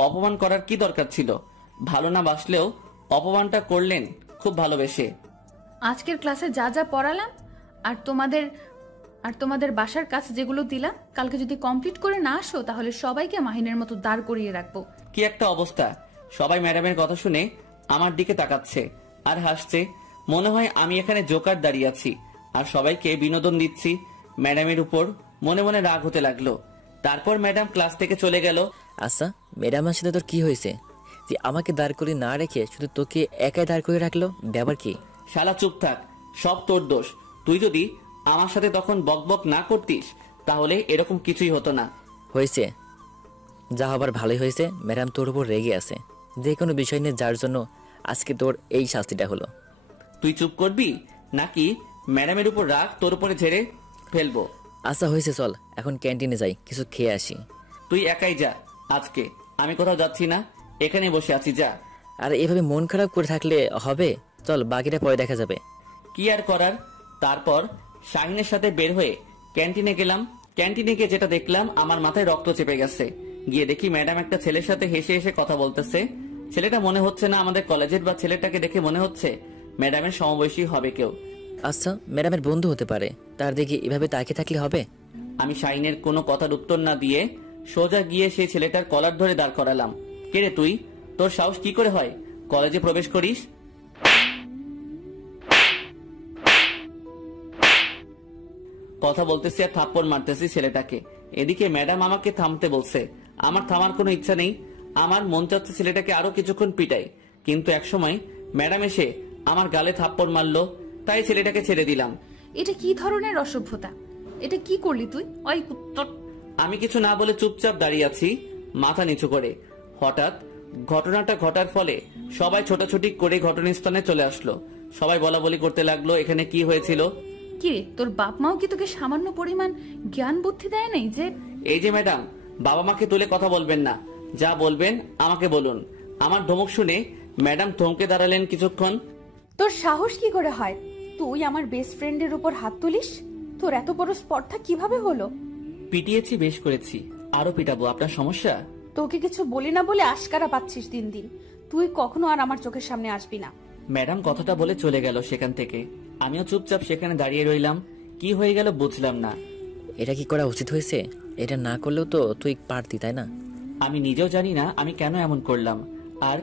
অপমান করার কি দরকার ছিল? ভালো না বাসলেও অপমানটা করলেন খুব ভালোবেসে। আজকের ক্লাসে যা যা পড়ালাম আর তোমাদের বাসার কাজ যেগুলো দিলাম, কালকে যদি কমপ্লিট করে না আসো তাহলে সবাইকে মাহিনের মতো দাঁড় করিয়ে রাখবো। কি একটা অবস্থা! সবাই ম্যাডামের কথা শুনে আমার দিকে তাকাচ্ছে আর হাসছে। মনে হয় আমি এখানে জোকার দাঁড়িয়ে আছি আর সবাইকে বিনোদন দিচ্ছি। ম্যাডামের উপর মনে মনে রাগ হতে লাগলো। তারপর ম্যাডাম ক্লাস থেকে চলে গেল। আচ্ছা, ম্যাডামের সাথে তোর কি হয়েছে যে আমাকে দাঁড় করে না রেখে শুধু তোকে একাই দাঁড় করে রাখলো? ব্যাপার কি? শালা চুপ থাক, সব তোর দোষ। তুই যদি আমার সাথে তখন বকবক না করতিস তাহলে এরকম কিছুই হতো না। হয়েছে, যা হবার ভালোই হয়েছে। ম্যাডাম তোর উপর রেগে আছে যে কোনো বিষয় নিয়ে, যার জন্য আজকে তোর এই শাস্তিটা হলো। তুই চুপ করবি নাকি ম্যাডামের উপর রাগ তোর উপরে ঝেড়ে ফেলবো? আচ্ছা হয়েছে, চল এখন ক্যান্টিনে যাই, কিছু খেয়ে আসি। তুই একাই যা, আজকে আমি কোথাও যাচ্ছি না, এখানে বসে আছি, যা। আর এভাবে মন খারাপ করে থাকলে হবে? চল, বাকিটা পরে দেখা যাবে। কি আর করার। তারপর শাহিনের সাথে বের হয়ে ক্যান্টিনে গেলাম। ক্যান্টিনে গিয়ে যেটা দেখলাম, আমার মাথায় রক্ত চেপে গেছে। গিয়ে দেখি ম্যাডাম একটা ছেলের সাথে হেসে হেসে কথা বলতেছে। ছেলেটা মনে হচ্ছে না আমাদের কলেজের, বা ছেলেটাকে দেখে মনে হচ্ছে ম্যাডামের সমবয়সী হবে কেউ। আচ্ছা, ম্যাডামের বন্ধু হতে পারে, তার দিকে এভাবে তাকিয়ে থাকলে হবে? আমি শাহিনের কোনো কথার উত্তর না দিয়ে সোজা গিয়ে সেই ছেলেটার কলার ধরে দাঁড় করালাম। কে রে তুই? তোর সাহস কি করে হয় কলেজে প্রবেশ করিস? কথা বলতেছি আর থাপ্পড় মারতেছি ছেলেটাকে। এদিকে ম্যাডাম আমাকে থামতে বলছে। আমার থামার কোনো ইচ্ছা নেই। আমার মন চাচ্ছে ছেলেটাকে আরো কিছুক্ষণ পিটাই, কিন্তু একসময় ম্যাডাম এসে আমার গালে থাপ্পড় মারলো, তাই ছেলেটাকে ছেড়ে দিলাম। এটা কি ধরনের অসভ্যতা? এটা কি করলি তুই? ওই কুত্তর! আমি কিছু না বলে চুপচাপ দাঁড়িয়ে আছি মাথা নিচু করে। হঠাৎ ঘটনাটা ঘটার ফলে সবাই ছোটাছুটি করে ঘটনাস্থলে চলে আসলো। সবাই বলা বলি করতে লাগলো এখানে কি হয়েছিল। কি রে, তোর বাপ মাও কি তোকে সামান্য পরিমাণ জ্ঞান বুদ্ধি দেয় নাই? যে এই যে ম্যাডাম, বাবা মাকে তুলে কথা বলবেন না, যা বলবেন আমাকে বলুন। আমার ধমক শুনে ম্যাডাম থমকে দাঁড়ালেন কিছুক্ষণ। তোর সাহস কি করে হয় তুই আমার বেস্ট ফ্রেন্ডের উপর হাত তুলিস? তোর এত বড় স্পর্ধা কিভাবে হলো? পিটিয়েছি, বেশ করেছি, আরো পিটাবো। আপনার সমস্যা? তোকে কিছু বলি না বলে আশকারা পাচ্ছিস দিন দিন। তুই কখনো আর আমার চোখের সামনে আসবি না। ম্যাডাম কথাটা বলে চলে গেল সেখান থেকে। আমিও চুপচাপ সেখানে দাঁড়িয়ে রইলাম। কি হয়ে গেল বুঝলাম না। এটা কি করা উচিত হয়েছে? এটা না করলেও তো তুই পারতি, তাই না? আমি নিজেও জানি না আমি কেন এমন করলাম আর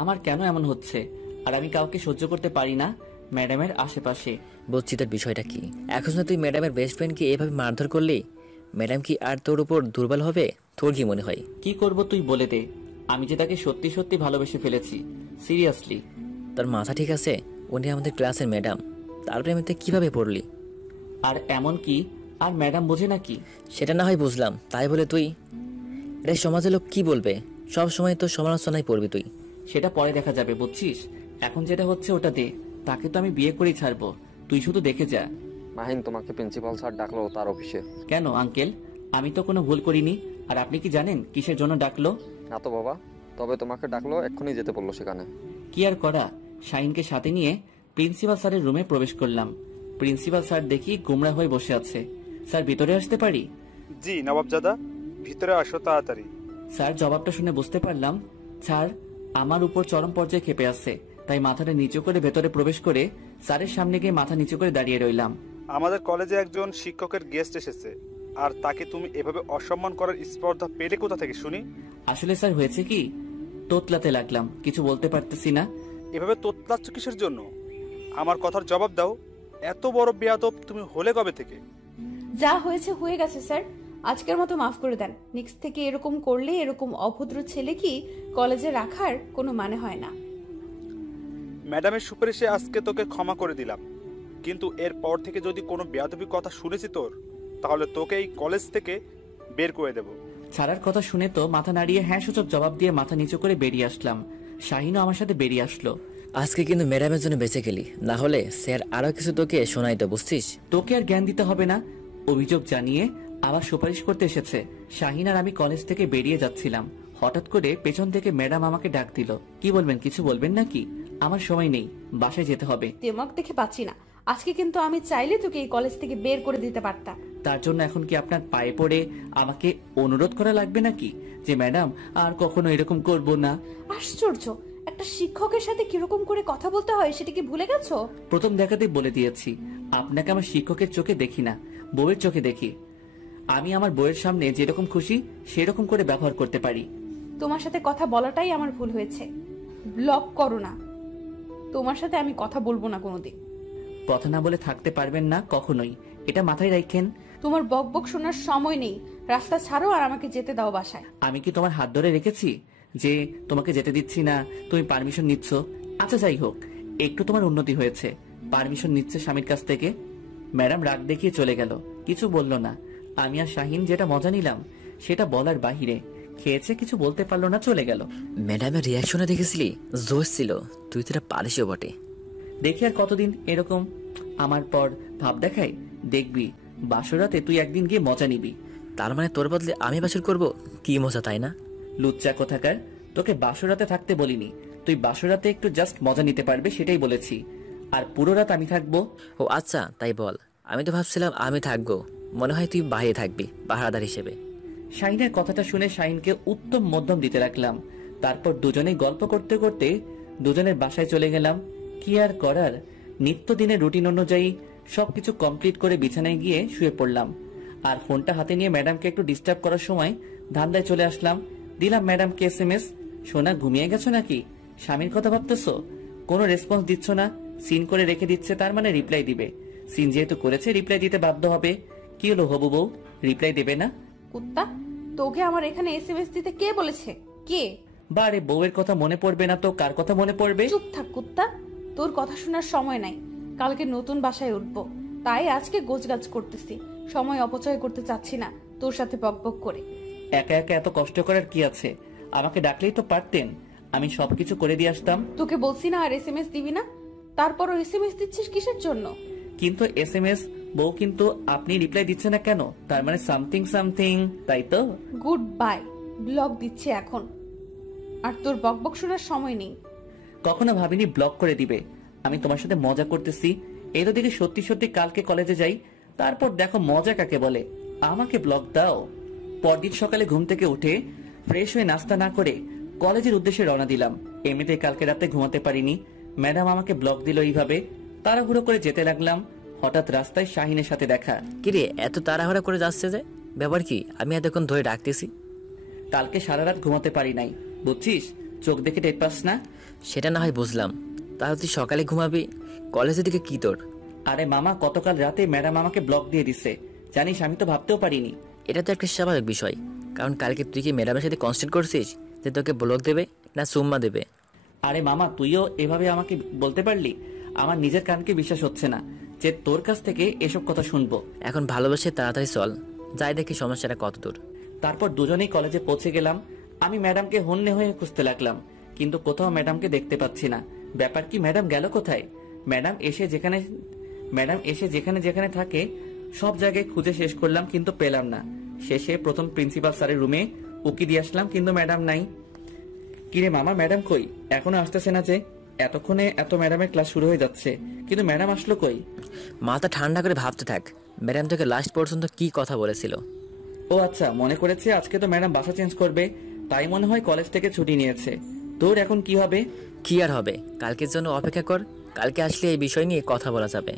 আমার কেন এমন হচ্ছে। আর আমি কাউকে সহ্য করতে পারি না ম্যাডামের আশেপাশে। বুঝছি তোর বিষয়টা কি। এখন না তুই ম্যাডামের বেস্ট ফ্রেন্ডকে এভাবে মারধর করলি, ম্যাডাম কি আর তোর উপর দুর্বল হবে? তোর কি মনে হয়? কি করব তুই বলে দে। আমি যে তাকে সত্যি সত্যি ভালোবেসে ফেলেছি, সিরিয়াসলি। তোর মাথা ঠিক আছে? উনি আমাদের ক্লাসের ম্যাডাম, তার প্রেমেতে কিভাবে পড়লি? আর এমন কি আর ম্যাডাম বোঝে নাকি? সেটা না হয় বুঝলাম, তাই বলে তুই এটা সমাজের লোক কি বলবে? সব সময় তো সমালোচনায় পড়বি তুই। সেটা পরে দেখা যাবে, বুঝছিস? এখন যেটা হচ্ছে ওটা দে। তাকে তো আমি বিয়ে করেই ছাড়বো, তুই শুধু দেখে যা। মাহিন, তোমাকে প্রিন্সিপাল স্যার ডাকলো তার অফিসে। কেন আঙ্কেল? আমি তো কোনো ভুল করিনি। আর আপনি কি জানেন কিসের জন্য ডাকলো? না তো বাবা, তবে তোমাকে ডাকলো, এক্ষুনি যেতে বললো সেখানে। কি আর করা, শাহিনকে সাথে নিয়ে প্রিন্সিপাল স্যারের রুমে প্রবেশ করলাম। প্রিন্সিপাল স্যার দেখি গোমরা হয়ে বসে আছে। স্যার ভিতরে আসতে পারি? জি নবাবজাদা, ভিতরে আসো তাড়াতাড়ি। স্যার জবাবটা শুনে বুঝতে পারলাম স্যার আমার উপর চরম পর্যায়ে ক্ষেপে আসছে, তাই মাথাটা নিচু করে ভেতরে প্রবেশ করে স্যারের সামনে গিয়ে মাথা নিচু করে দাঁড়িয়ে রইলাম। আমাদের কলেজে একজন শিক্ষকের গেস্ট এসেছে, আর তাকে তুমি এভাবে অসম্মান করার স্পর্ধা পেলে কোথা থেকে শুনি? আসলে স্যার হয়েছে কি, তোতলাতে লাগলাম, কিছু বলতে পারতেছি না। এভাবে তোতলাচ্ছ কিসের জন্য? আমার কথার জবাব দাও। এত বড় বেয়াদব তুমি হলে কবে থেকে? যা হয়েছে হয়ে গেছে স্যার, আজকের মতো মাফ করে দেন। নেক্সট থেকে এরকম করলে এরকম অভদ্র ছেলে কি কলেজে রাখার কোনো মানে হয় না। ম্যাডামের সুপারিশে আজকে তোকে ক্ষমা করে দিলাম, কিন্তু এর পর থেকে যদি কোনো বেয়াদবি কথা শুনেছি তোর, তাহলে তোকে এই কলেজ থেকে বের করে দেব। ছাড়ার কথা শুনে তো মাথা নাড়িয়ে হ্যাঁ সূচক জবাব দিয়ে মাথা নিচু করে বেরিয়ে আসলাম। শাহিনও আমার সাথে বেরিয়ে আসলো। আজকে কিন্তু ম্যাডামের জন্য বেঁচে গেলি, না হলে স্যার আরো কিছু তোকে শোনাইতো, বুঝছিস? তোকে আর জ্ঞান দিতে হবে না। অভিযোগ জানিয়ে আবার সুপারিশ করতে এসেছে। শাহিন আর আমি কলেজ থেকে বেরিয়ে যাচ্ছিলাম, হঠাৎ করে পেছন থেকে ম্যাডাম আমাকে ডাক দিল। কি বলবেন, কিছু বলবেন নাকি? আমার সময় নেই, বাসায় যেতে হবে। দেমাগ দেখে পাচ্ছি না, আজকে কিন্তু আমি চাইলে তোকে এই কলেজ থেকে বের করে দিতে পারতাম। তার জন্য এখন কি আপনার পায়ে পড়ে আমাকে অনুরোধ করা লাগবে নাকি যে ম্যাডাম আর কখনো এরকম করব না? আশ্চর্য, একটা শিক্ষকের সাথে কিরকম করে কথা বলতে হয় সেটা কি ভুলে গেছো? প্রথম দেখাতেই বলে দিয়েছি, আপনাকে আমার শিক্ষকের চোখে দেখি না, বউয়ের চোখে দেখি। আমি আমার বউয়ের সামনে যেরকম খুশি সেরকম করে ব্যবহার করতে পারি। তোমার সাথে কথা বলাটাই আমার ভুল হয়েছে, ব্লক করো না। তোমার সাথে আমি কথা বলবো না কোনোদিন। কথা না বলে থাকতে পারবেন না কখনোই, এটা মাথায় রাখেন। তোমার বকবক শোনার সময় নেই, রাস্তা ছাড়ো আর আমাকে যেতে দাও বাসায়। আমি কি তোমার হাত ধরে রেখেছি যে তোমাকে যেতে দিচ্ছি না, তুমি পারমিশন নিচ্ছ? আচ্ছা যাই হোক, একটু তোমার উন্নতি হয়েছে, পারমিশন নিচ্ছে স্বামীর কাছ থেকে। ম্যাডাম রাগ দেখিয়ে চলে গেল, কিছু বলল না। আমি আর শাহিন যেটা মজা নিলাম সেটা বলার বাহিরে। খেয়েছে, কিছু বলতে পারলো না, চলে গেল। ম্যাডামের রিয়াকশনে দেখেছিলি, জোশ ছিল। তুই তো এটা পারিসও বটে। দেখি আর কতদিন এরকম আমার পর ভাব দেখাই। দেখবি বাসরাতে তুই একদিন গিয়ে মজা নিবি। তার মানে তোর বদলে আমি বাছর করব? কি মজা, তাই না? লুচ্চা কোথাকার, তোকে বাসরাতে থাকতে বলিনি। তুই বাসরাতে একটু জাস্ট মজা নিতে পারবে সেটাই বলেছি, আর পুরো রাত আমি থাকবো। ও আচ্ছা, তাই বল। আমি তো ভাবছিলাম আমি থাকবো, মনে হয় তুই বাইরে থাকবি পাহারাদার হিসেবে। শাহিনের কথাটা শুনে শাহিনকে উত্তম মধ্যম দিতে রাখলাম। তারপর দুজনেই গল্প করতে করতে দুজনের বাসায় চলে গেলাম। কি আর করার, নিত্যদিনের রুটিন অনুযায়ী সবকিছু কমপ্লিট করে বিছানায় গিয়ে শুয়ে পড়লাম। আর ফোনটা হাতে নিয়ে ম্যাডামকে একটু ডিস্টার্ব করার সময় ধান্দায় চলে আসলাম। দিলাম ম্যাডামকে SMS, সোনা ঘুমিয়ে গেছো নাকি? স্বামীর কথা ভাবতেছো? কোনো রেসপন্স দিচ্ছ না, সিন করে রেখে দিচ্ছে, তার মানে রিপ্লাই দিবে। সিন যেহেতু করেছে রিপ্লাই দিতে বাধ্য হবে। কি হলো হবু বউ, রিপ্লাই দেবে না? কুত্তা, তোকে আমার এখানে SMS দিতে কে বলেছে? কে? বারে, বউয়ের কথা মনে পড়বে না তো কার কথা মনে পড়বে? চুপ থাক কুত্তা, তোর কথা শোনার সময় নাই। কালকে নতুন বাসায় উঠবো, তাই আজকে গোছগাছ করতেছি। সময় অপচয় করতে চাচ্ছি না তোর সাথে বকবক করে। একা একা এত কষ্ট করার কি আছে? আমাকে ডাকলেই তো পারতেন, আমি সবকিছু করে দিয়ে আসতাম। তোকে বলছি না আর SMS দিবি না, তারপরও SMS দিচ্ছিস কিসের জন্য? কিন্তু SMS বউ, কিন্তু আপনি রিপ্লাই দিচ্ছে না কেন? তার মানে সামথিং সামথিং, তাই তো? গুড বাই, ব্লক দিচ্ছে এখন, আর তোর বকবক শোনার সময় নেই। কখনো ভাবিনি ব্লক করে দিবে। আমি তোমার সাথে মজা করতেছি, এই তো দেখি সত্যি সত্যি কালকে কলেজে যাই, তারপর দেখো মজা কাকে বলে। আমাকে ব্লক দাও। পরদিন সকালে ঘুম থেকে উঠে ফ্রেশ হয়ে নাস্তা না করে কলেজের উদ্দেশ্যে রওনা দিলাম। এমনিতে কালকে রাতে ঘুমাতে পারিনি, ম্যাডাম আমাকে ব্লক দিল এইভাবে। তাড়াহুড়ো করে যেতে লাগলাম, হঠাৎ রাস্তায় শাহিনের সাথে দেখা। কিরে, এত তাড়াহুড়া করে যাচ্ছে যে? ব্যাপার কি? আমি এতক্ষণ ধরে ডাকতেছি। কালকে সারা রাত ঘুমাতে পারি নাই, বুঝছিস? চোখ দেখে টের পাস না? সেটা না হয় বুঝলাম, তাহলে তুই সকালে ঘুমাবি, কলেজের দিকে কি তোর? আরে মামা, গতকাল রাতে ম্যাডাম আমাকে ব্লক দিয়ে দিছে। জানিস, আমি তো ভাবতেও পারিনি। এটা তো একটা স্বাভাবিক বিষয়, কারণ কালকে তুই কি ম্যাডামের সাথে কনস্ট্যান্ট করছিস যে তোকে ব্লক দেবে না সুম্মা দেবে? আরে মামা, তুইও এভাবে আমাকে বলতে পারলি? আমার নিজের কানকে বিশ্বাস হচ্ছে না যে তোর কাছ থেকে এসব কথা শুনবো। এখন ভালোবাসে তাড়াতাড়ি চল, যাই দেখি সমস্যাটা কত দূর। তারপর দুজনেই কলেজে পৌঁছে গেলাম। আমি ম্যাডামকে হন্যে হয়ে খুঁজতে লাগলাম, কিন্তু কোথাও ম্যাডামকে দেখতে পাচ্ছি না। ব্যাপার কি, ম্যাডাম গেল কোথায়? ম্যাডাম এসে যেখানে যেখানে থাকে সব জায়গায় খুঁজে শেষ করলাম, কিন্তু পেলাম না। শেষে প্রথম প্রিন্সিপাল স্যারের রুমে উকি দিয়ে আসলাম, কিন্তু ম্যাডাম নাই। কিরে মামা, ম্যাডাম কই? এখনো আসতেছে না যে? এতক্ষণে এত ম্যাডামের ক্লাস শুরু হয়ে যাচ্ছে, কিন্তু ম্যাডাম আসলো কই? মাথা ঠান্ডা করে ভাবতে থাক, ম্যাডাম তোকে লাস্ট পর্যন্ত কি কথা বলেছিল। ও আচ্ছা, মনে করেছে আজকে তো ম্যাডাম বাসা চেঞ্জ করবে, তাই মনে হয় কলেজ থেকে ছুটি নিয়েছে। তোর এখন কি হবে? কি আর হবে, কালকের জন্য অপেক্ষা কর, কালকে আসলে এই বিষয় নিয়ে কথা বলা যাবে।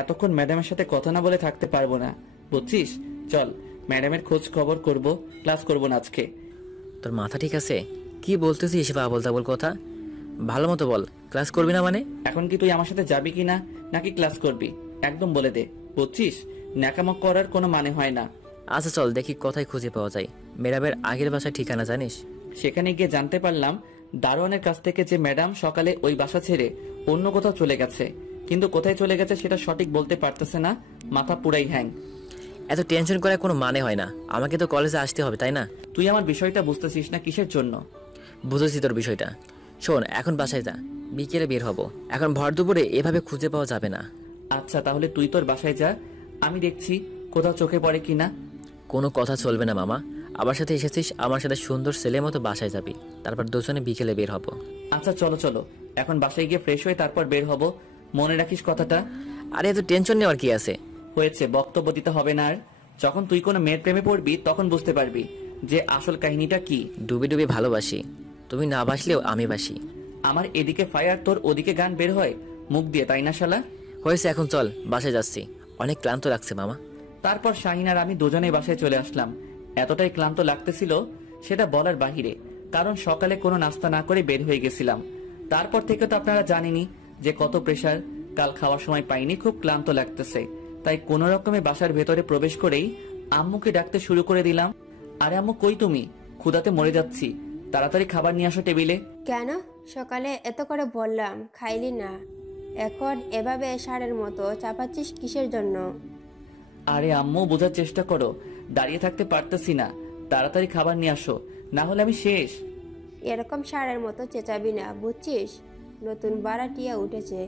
এতক্ষণ ম্যাডামের সাথে কথা না বলে থাকতে পারবো না, বুঝছিস? চল, ম্যাডামের খোঁজ খবর করব, ক্লাস করব না আজকে। তোর মাথা ঠিক আছে? কি বলতেছিস এসব আবল তাবল কথা? ভালো মতো বল, ক্লাস করবি না মানে? এখন কি তুই আমার সাথে যাবি কি না, নাকি ক্লাস করবি? একদম বলে দে, বুঝছিস? ন্যাকামো করার কোনো মানে হয় না। আচ্ছা চল দেখি কোথায় খুঁজে পাওয়া যায় ম্যাডামের আগের বাসার ঠিকানা জানিস? সেখানে গিয়ে জানতে পারলাম দারোয়ানের কাছ থেকে যে ম্যাডাম সকালে ওই বাসা ছেড়ে অন্য কোথাও চলে গেছে, কিন্তু কোথায় চলে গেছে সেটা সঠিক বলতে পারতেছে না। মাথা পুরাই হ্যাং। এত টেনশন করার কোনো মানে হয় না, আমাকে তো কলেজে আসতে হবে তাই না? তুই আমার বিষয়টা বুঝতেছিস না, কিসের জন্য? বুঝেছি তোর বিষয়টা। শোন, এখন বাসায় যা, বিকেলে বের হব। এখন ভর দুপুরে এভাবে খুঁজে পাওয়া যাবে না। আচ্ছা, তাহলে তুই তোর বাসায় যা, আমি দেখছি কোথাও চোখে পড়ে কিনা। কোনো কথা চলবে না মামা, আমার সাথে এসেছিস, আমার সাথে সুন্দর ছেলের মতো বাসায় যাবি, তারপর দুজনে বিকেলে বের হব। আচ্ছা চলো চলো, এখন বাসায় গিয়ে ফ্রেশ হয়ে তারপর বের হব, মনে রাখিস কথাটা। আরে এত টেনশন নেওয়ার কি আছে? হয়েছে, বক্তব্য দিতে হবে না আর। যখন তুই কোনো মেয়ের প্রেমে পড়বি তখন বুঝতে পারবি যে আসল কাহিনীটা কি। ডুবে ডুবে ভালোবাসি, তুমি না বাসলেও আমি বাসি। আমার এদিকে ফায়ার, তোর ওদিকে গান বের হয় মুখ দিয়ে, তাই না শালা? হয়েছে, এখন চল, বাসায় যাচ্ছি, অনেক ক্লান্ত লাগছে মামা। তারপর শাহিন আর আমি দুজনেই বাসায় চলে আসলাম। এতটাই ক্লান্ত লাগতেছিল সেটা বলার বাহিরে, কারণ সকালে কোনো নাস্তা না করে বের হয়ে গেছিলাম। তারপর থেকে তো আপনারা জানেনই যে কত প্রেসার। কাল খাওয়ার সময় পাইনি, খুব ক্লান্ত লাগতেছে, তাই কোনো রকমে বাসার ভেতরে প্রবেশ করেই আম্মুকে ডাকতে শুরু করে দিলাম। আরে আম্মু, কই তুমি? ক্ষুধাতে মরে যাচ্ছি, তাড়াতাড়ি খাবার নিয়ে আসো টেবিলে। কেন সকালে এত করে বললাম খাইলি না, এখন এভাবে ষাঁড়ের মতো চাপাচ্ছিস কিসের জন্য? আরে আম্মু, বোঝার চেষ্টা করো, দাঁড়িয়ে থাকতে পারতেছি না, তাড়াতাড়ি খাবার নিয়ে আসো, না হলে আমি শেষ। এরকম ষাঁড়ের মতো চেঁচাবি না, বুঝছিস? নতুন ভাড়াটিয়া উঠেছে,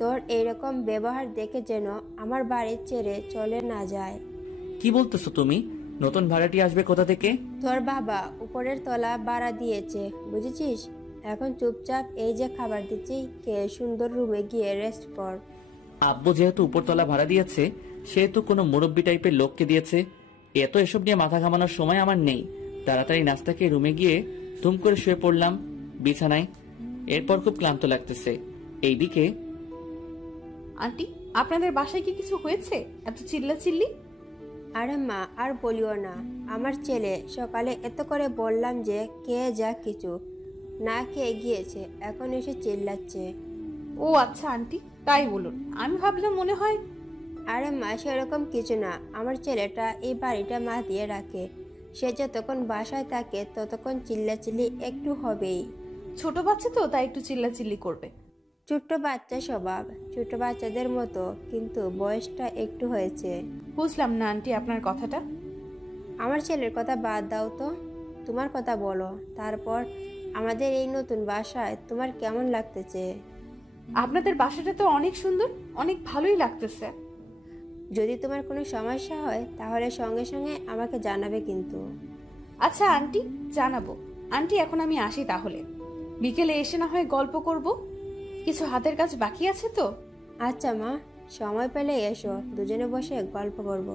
তোর এইরকম ব্যবহার দেখে যেন আমার বাড়ি ছেড়ে চলে না যায়। কি বলতেছো তুমি? নতুন ভাড়াটি আসবে কোথা থেকে? তোর বাবা উপরের তলা ভাড়া দিয়েছে, বুঝেছিস? এখন চুপচাপ এই যে খাবার দিচ্ছি, কে সুন্দর রুমে গিয়ে রেস্ট কর। আব্বু যেহেতু উপরতলা ভাড়া দিয়েছে, সেহেতু কোনো মুরব্বী টাইপের লোককে দিয়েছে। এত এসব নিয়ে মাথা ঘামানোর সময় আমার নেই। তাড়াতাড়ি নাস্তা খেয়ে রুমে গিয়ে ধুম করে শুয়ে পড়লাম বিছানায়। এরপর খুব ক্লান্ত লাগতেছে। এইদিকে, আন্টি, আপনাদের বাসায় কি কিছু হয়েছে? এত চিল্লাচিল্লি? আরে মা, আর বলিও না, আমার ছেলে সকালে এত করে বললাম যে কে যা কিছু না খেয়ে গিয়েছে, এখন এসে চিল্লাচ্ছে। ও আচ্ছা আন্টি, তাই বলুন, আমি ভাবলাম মনে হয়। আরে মা, সেরকম কিছু না, আমার ছেলেটা এই বাড়িটা মা দিয়ে রাখে, সে যতক্ষণ বাসায় থাকে ততক্ষণ চিল্লাচিল্লি একটু হবেই। ছোট বাচ্চা তো, তাই একটু চিল্লাচিল্লি করবে। ছোট্ট বাচ্চা স্বভাব, ছোট বাচ্চাদের মতো, কিন্তু বয়সটা একটু হয়েছে। বুঝলাম না আন্টি আপনার কথাটা। আমার ছেলের কথা বাদ দাও তো, তোমার কথা বলো। তারপর আমাদের এই নতুন বাসায় তোমার কেমন লাগতেছে? আপনাদের বাসাটা তো অনেক সুন্দর, অনেক ভালোই লাগতেছে। যদি তোমার কোনো সমস্যা হয় তাহলে সঙ্গে সঙ্গে আমাকে জানাবে কিন্তু। আচ্ছা আন্টি, জানাবো। আন্টি, এখন আমি আসি তাহলে, বিকেলে এসে না হয় গল্প করব, কিছু হাতের কাজ বাকি আছে তো। আচ্ছা মা, সময় পেলে এসো, দুজনে বসে গল্প করব।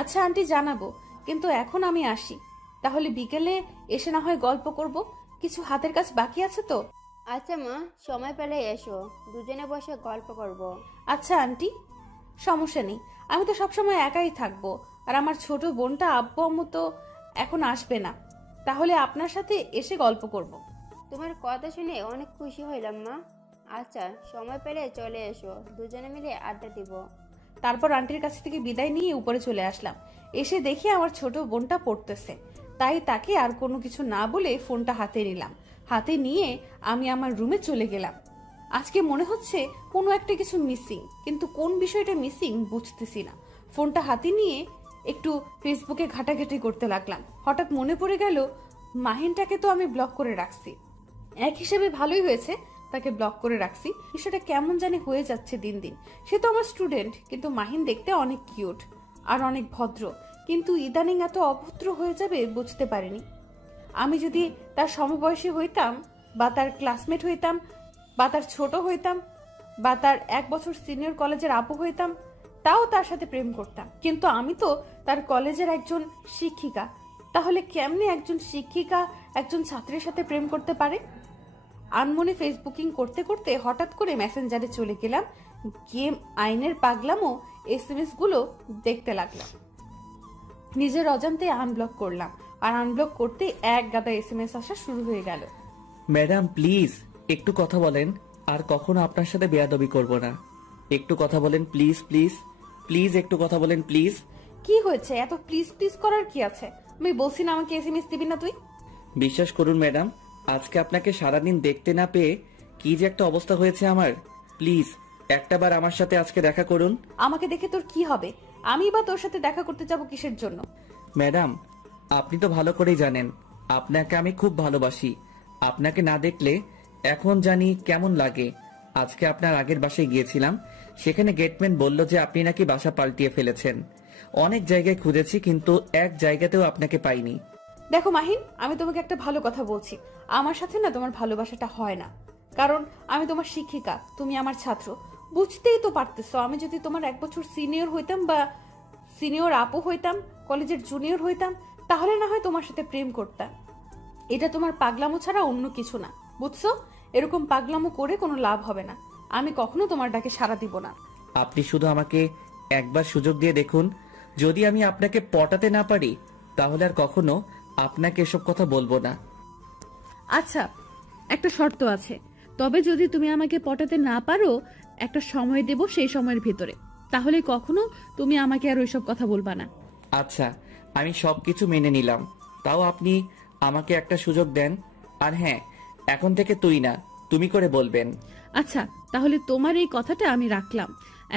আচ্ছা আন্টি, জানাবো, কিন্তু এখন আমি আসি, তাহলে বিকেলে এসে না হয় গল্প করব, কিছু হাতের কাজ বাকি আছে তো। আচ্ছা মা, সময় পেলে এসো, দুজনে বসে গল্প করব। আচ্ছা আন্টি, সমস্যা নেই, আমি তো সবসময় একাই থাকবো, আর আমার ছোট বোনটা আব্বু আম্মু তো এখন আসবে না, তাহলে আপনার সাথে এসে গল্প করব। তোমার কথা শুনে অনেক খুশি হইলাম মা। আচ্ছা, সময় পেলে চলে এসো, দুজনে মিলে আড্ডা দিব। তারপর আন্টির কাছ থেকে বিদায় নিয়ে উপরে চলে আসলাম। এসে দেখি আমার ছোট বোনটা পড়তেছে, তাই তাকে আর কোনো কিছু না বলে ফোনটা হাতে নিলাম। হাতে নিয়ে আমি আমার রুমে চলে গেলাম। আজকে মনে হচ্ছে কোনো একটা কিছু মিসিং, কিন্তু কোন বিষয়টা মিসিং বুঝতেছি না। ফোনটা হাতে নিয়ে একটু ফেসবুকে ঘাটাঘাটি করতে লাগলাম। হঠাৎ মনে পড়ে গেল মাহিনটাকে তো আমি ব্লক করে রাখছি। এক হিসেবে ভালোই হয়েছে তাকে ব্লক করে রাখছি। বিষয়টা কেমন জানি হয়ে যাচ্ছে দিন দিন। সে তো আমার স্টুডেন্ট, কিন্তু মাহিন দেখতে অনেক কিউট আর অনেক ভদ্র, কিন্তু ইদানিং এত অভদ্র হয়ে যাবে বুঝতে পারিনি। আমি যদি তার সমবয়সী হইতাম, বা তার ক্লাসমেট হইতাম, বা তার ছোট হইতাম, বা তার 1 বছর সিনিয়র কলেজের আপু হইতাম, তাও তার সাথে প্রেম করতাম। কিন্তু আমি তো তার কলেজের একজন শিক্ষিকা। তাহলে কেমনে একজন শিক্ষিকা একজন ছাত্রের সাথে প্রেম করতে পারে? আনমনে ফেসবুকিং করতে করতে হঠাৎ করে মেসেঞ্জারে চলে গেলাম। গেম আইনের পাগলামো SMS গুলো দেখতে লাগলাম। নিজের অজান্তে আনব্লক করলাম, আর আনব্লক করতে এক গাদা SMS আসা শুরু হয়ে গেল। ম্যাডাম প্লিজ একটু কথা বলেন, আর কখনো আপনার সাথে বেয়াদবি করব না। একটু কথা বলেন প্লিজ, প্লিজ প্লিজ, একটু কথা বলেন প্লিজ। কি হয়েছে? এত প্লিজ প্লিজ করার কি আছে? আমি বলছি না আমাকে SMS দিবি না তুই। বিশ্বাস করুন ম্যাডাম, আজকে আপনাকে সারাদিন দেখতে না পেয়ে কি যে একটা অবস্থা হয়েছে আমার। প্লিজ একটাবার আমার সাথে আজকে দেখা করুন। আমাকে দেখে তোর কি হবে? আমি বা তোর সাথে দেখা করতে যাব কিসের জন্য? ম্যাডাম আপনি তো ভালো করেই জানেন আপনাকে আমি খুব ভালোবাসি। আপনাকে না দেখলে এখন জানি কেমন লাগে। আজকে আপনার আগের বাসায় গিয়েছিলাম, সেখানে গেটম্যান বলল যে আপনি নাকি বাসা পাল্টিয়ে ফেলেছেন। অনেক জায়গায় খুঁজেছি কিন্তু এক জায়গাতেও আপনাকে পাইনি। দেখো মাহিন, আমি তোমাকে একটা ভালো কথা বলছি। আমার সাথে না তোমার ভালোবাসাটা হয় না, কারণ আমি তোমার শিক্ষিকা, তুমি আমার ছাত্র। বুঝতেই তো পারতেছো, আমি যদি তোমার 1 বছর সিনিয়র হইতাম, বা সিনিয়র আপু হইতাম, কলেজের জুনিয়র হইতাম, তাহলে না হয় তোমার সাথে প্রেম করতাম। এটা তোমার পাগলামো ছাড়া অন্য কিছু না, বুঝছো? এরকম পাগলামো করে কোনো লাভ হবে না। আমি কখনো তোমার ডাকে সাড়া দিব না। আপনি শুধু আমাকে একবার সুযোগ দিয়ে দেখুন, যদি আমি আপনাকে পটাতে না পারি তাহলে আর কখনো আপনাকে এসব কথা বলবো না। আচ্ছা, একটা শর্ত আছে। তবে যদি তুমি আমাকে পটাতে না পারো, একটা সময় দেব, সেই সময়ের ভিতরে, তাহলে কখনো তুমি আমাকে আর ওইসব কথা বলবা না। আচ্ছা, আমি সবকিছু মেনে নিলাম, তাও আপনি আমাকে একটা সুযোগ দেন। আর হ্যাঁ, এখন থেকে তুই না তুমি করে বলবেন। আচ্ছা, তাহলে তোমার এই কথাটা আমি রাখলাম।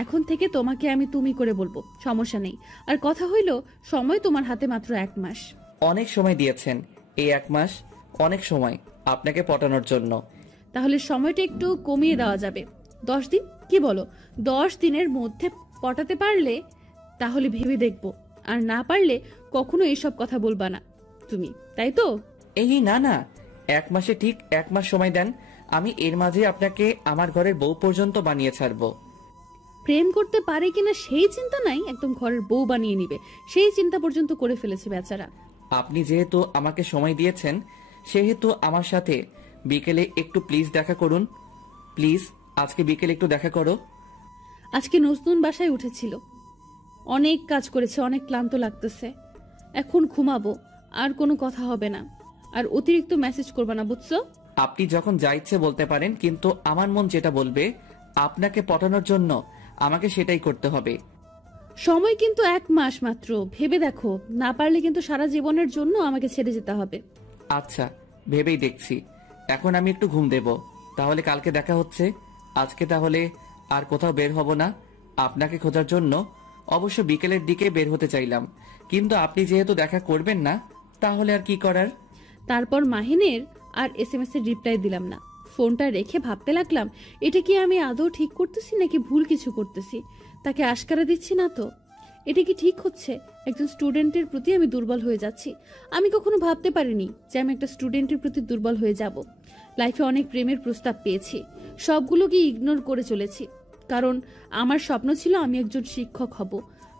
এখন থেকে তোমাকে আমি তুমি করে বলবো, সমস্যা নেই। আর কথা হইল, সময় তোমার হাতে মাত্র 1 মাস। অনেক সময় দিয়েছেন, এই 1 মাস অনেক সময় আপনাকে পটানোর জন্য। তাহলে সময়টা একটু কমিয়ে দেওয়া যাবে, 10 দিন, কি বলো? 10 দিনের মধ্যে পটাতে পারলে তাহলে ভেবে দেখবো, আর না পারলে কখনো এইসব কথা বলবা না তুমি, তাই তো? এই না না, 1 মাসে ঠিক 1 মাস সময় দেন। আমি এর মাঝে আপনাকে আমার ঘরের বউ পর্যন্ত বানিয়ে ছাড়বো। প্রেম করতে পারে কিনা সেই চিন্তা নাই, একদম ঘরের বউ বানিয়ে নিবে সেই চিন্তা পর্যন্ত করে ফেলেছে বেচারা। আপনি যেহেতু আমাকে সময় দিয়েছেন, সেহেতু আমার সাথে বিকেলে একটু প্লিজ দেখা করুন। প্লিজ আজকে বিকেলে একটু দেখা করো। আজকে নতুন বাসায় উঠেছিল, অনেক কাজ করেছে, অনেক ক্লান্ত লাগতেছে। এখন ঘুমাবো, আর কোনো কথা হবে না। আর অতিরিক্ত মেসেজ করবে না, বুঝছো? আপনি যখন যা ইচ্ছে বলতে পারেন, কিন্তু আমার মন যেটা বলবে আপনাকে পটানোর জন্য আমাকে সেটাই করতে হবে। সময় কিন্তু 1 মাস মাত্র, ভেবে দেখো। না পারলে কিন্তু সারা জীবনের জন্য আমাকে ছেড়ে যেতে হবে। আচ্ছা, ভেবেই দেখছি। এখন আমি একটু ঘুম দেব, তাহলে কালকে দেখা হচ্ছে। আজকে তাহলে আর কোথাও বের হব না। আপনাকে খোঁজার জন্য অবশ্য বিকেলের দিকে বের হতে চাইলাম, কিন্তু আপনি যেহেতু দেখা করবেন না, তাহলে আর কি করার। তারপর মাহিনের আর SMS এর রিপ্লাই দিলাম না। ফোনটা রেখে ভাবতে লাগলাম, এটা কি আমি আদৌ ঠিক করতেছি নাকি ভুল কিছু করতেছি? তাকে আশকারা দিচ্ছি না তো? এটা কি ঠিক হচ্ছে? একজন স্টুডেন্টের প্রতি আমি দুর্বল হয়ে যাচ্ছি। আমি কখনো ভাবতে পারিনি যে আমি একটা স্টুডেন্টের প্রতি দুর্বল হয়ে যাব। লাইফে অনেক প্রেমের প্রস্তাব পেয়েছি, সবগুলোকে ইগনোর করে চলেছি, কারণ আমার স্বপ্ন ছিল আমি একজন শিক্ষক হব।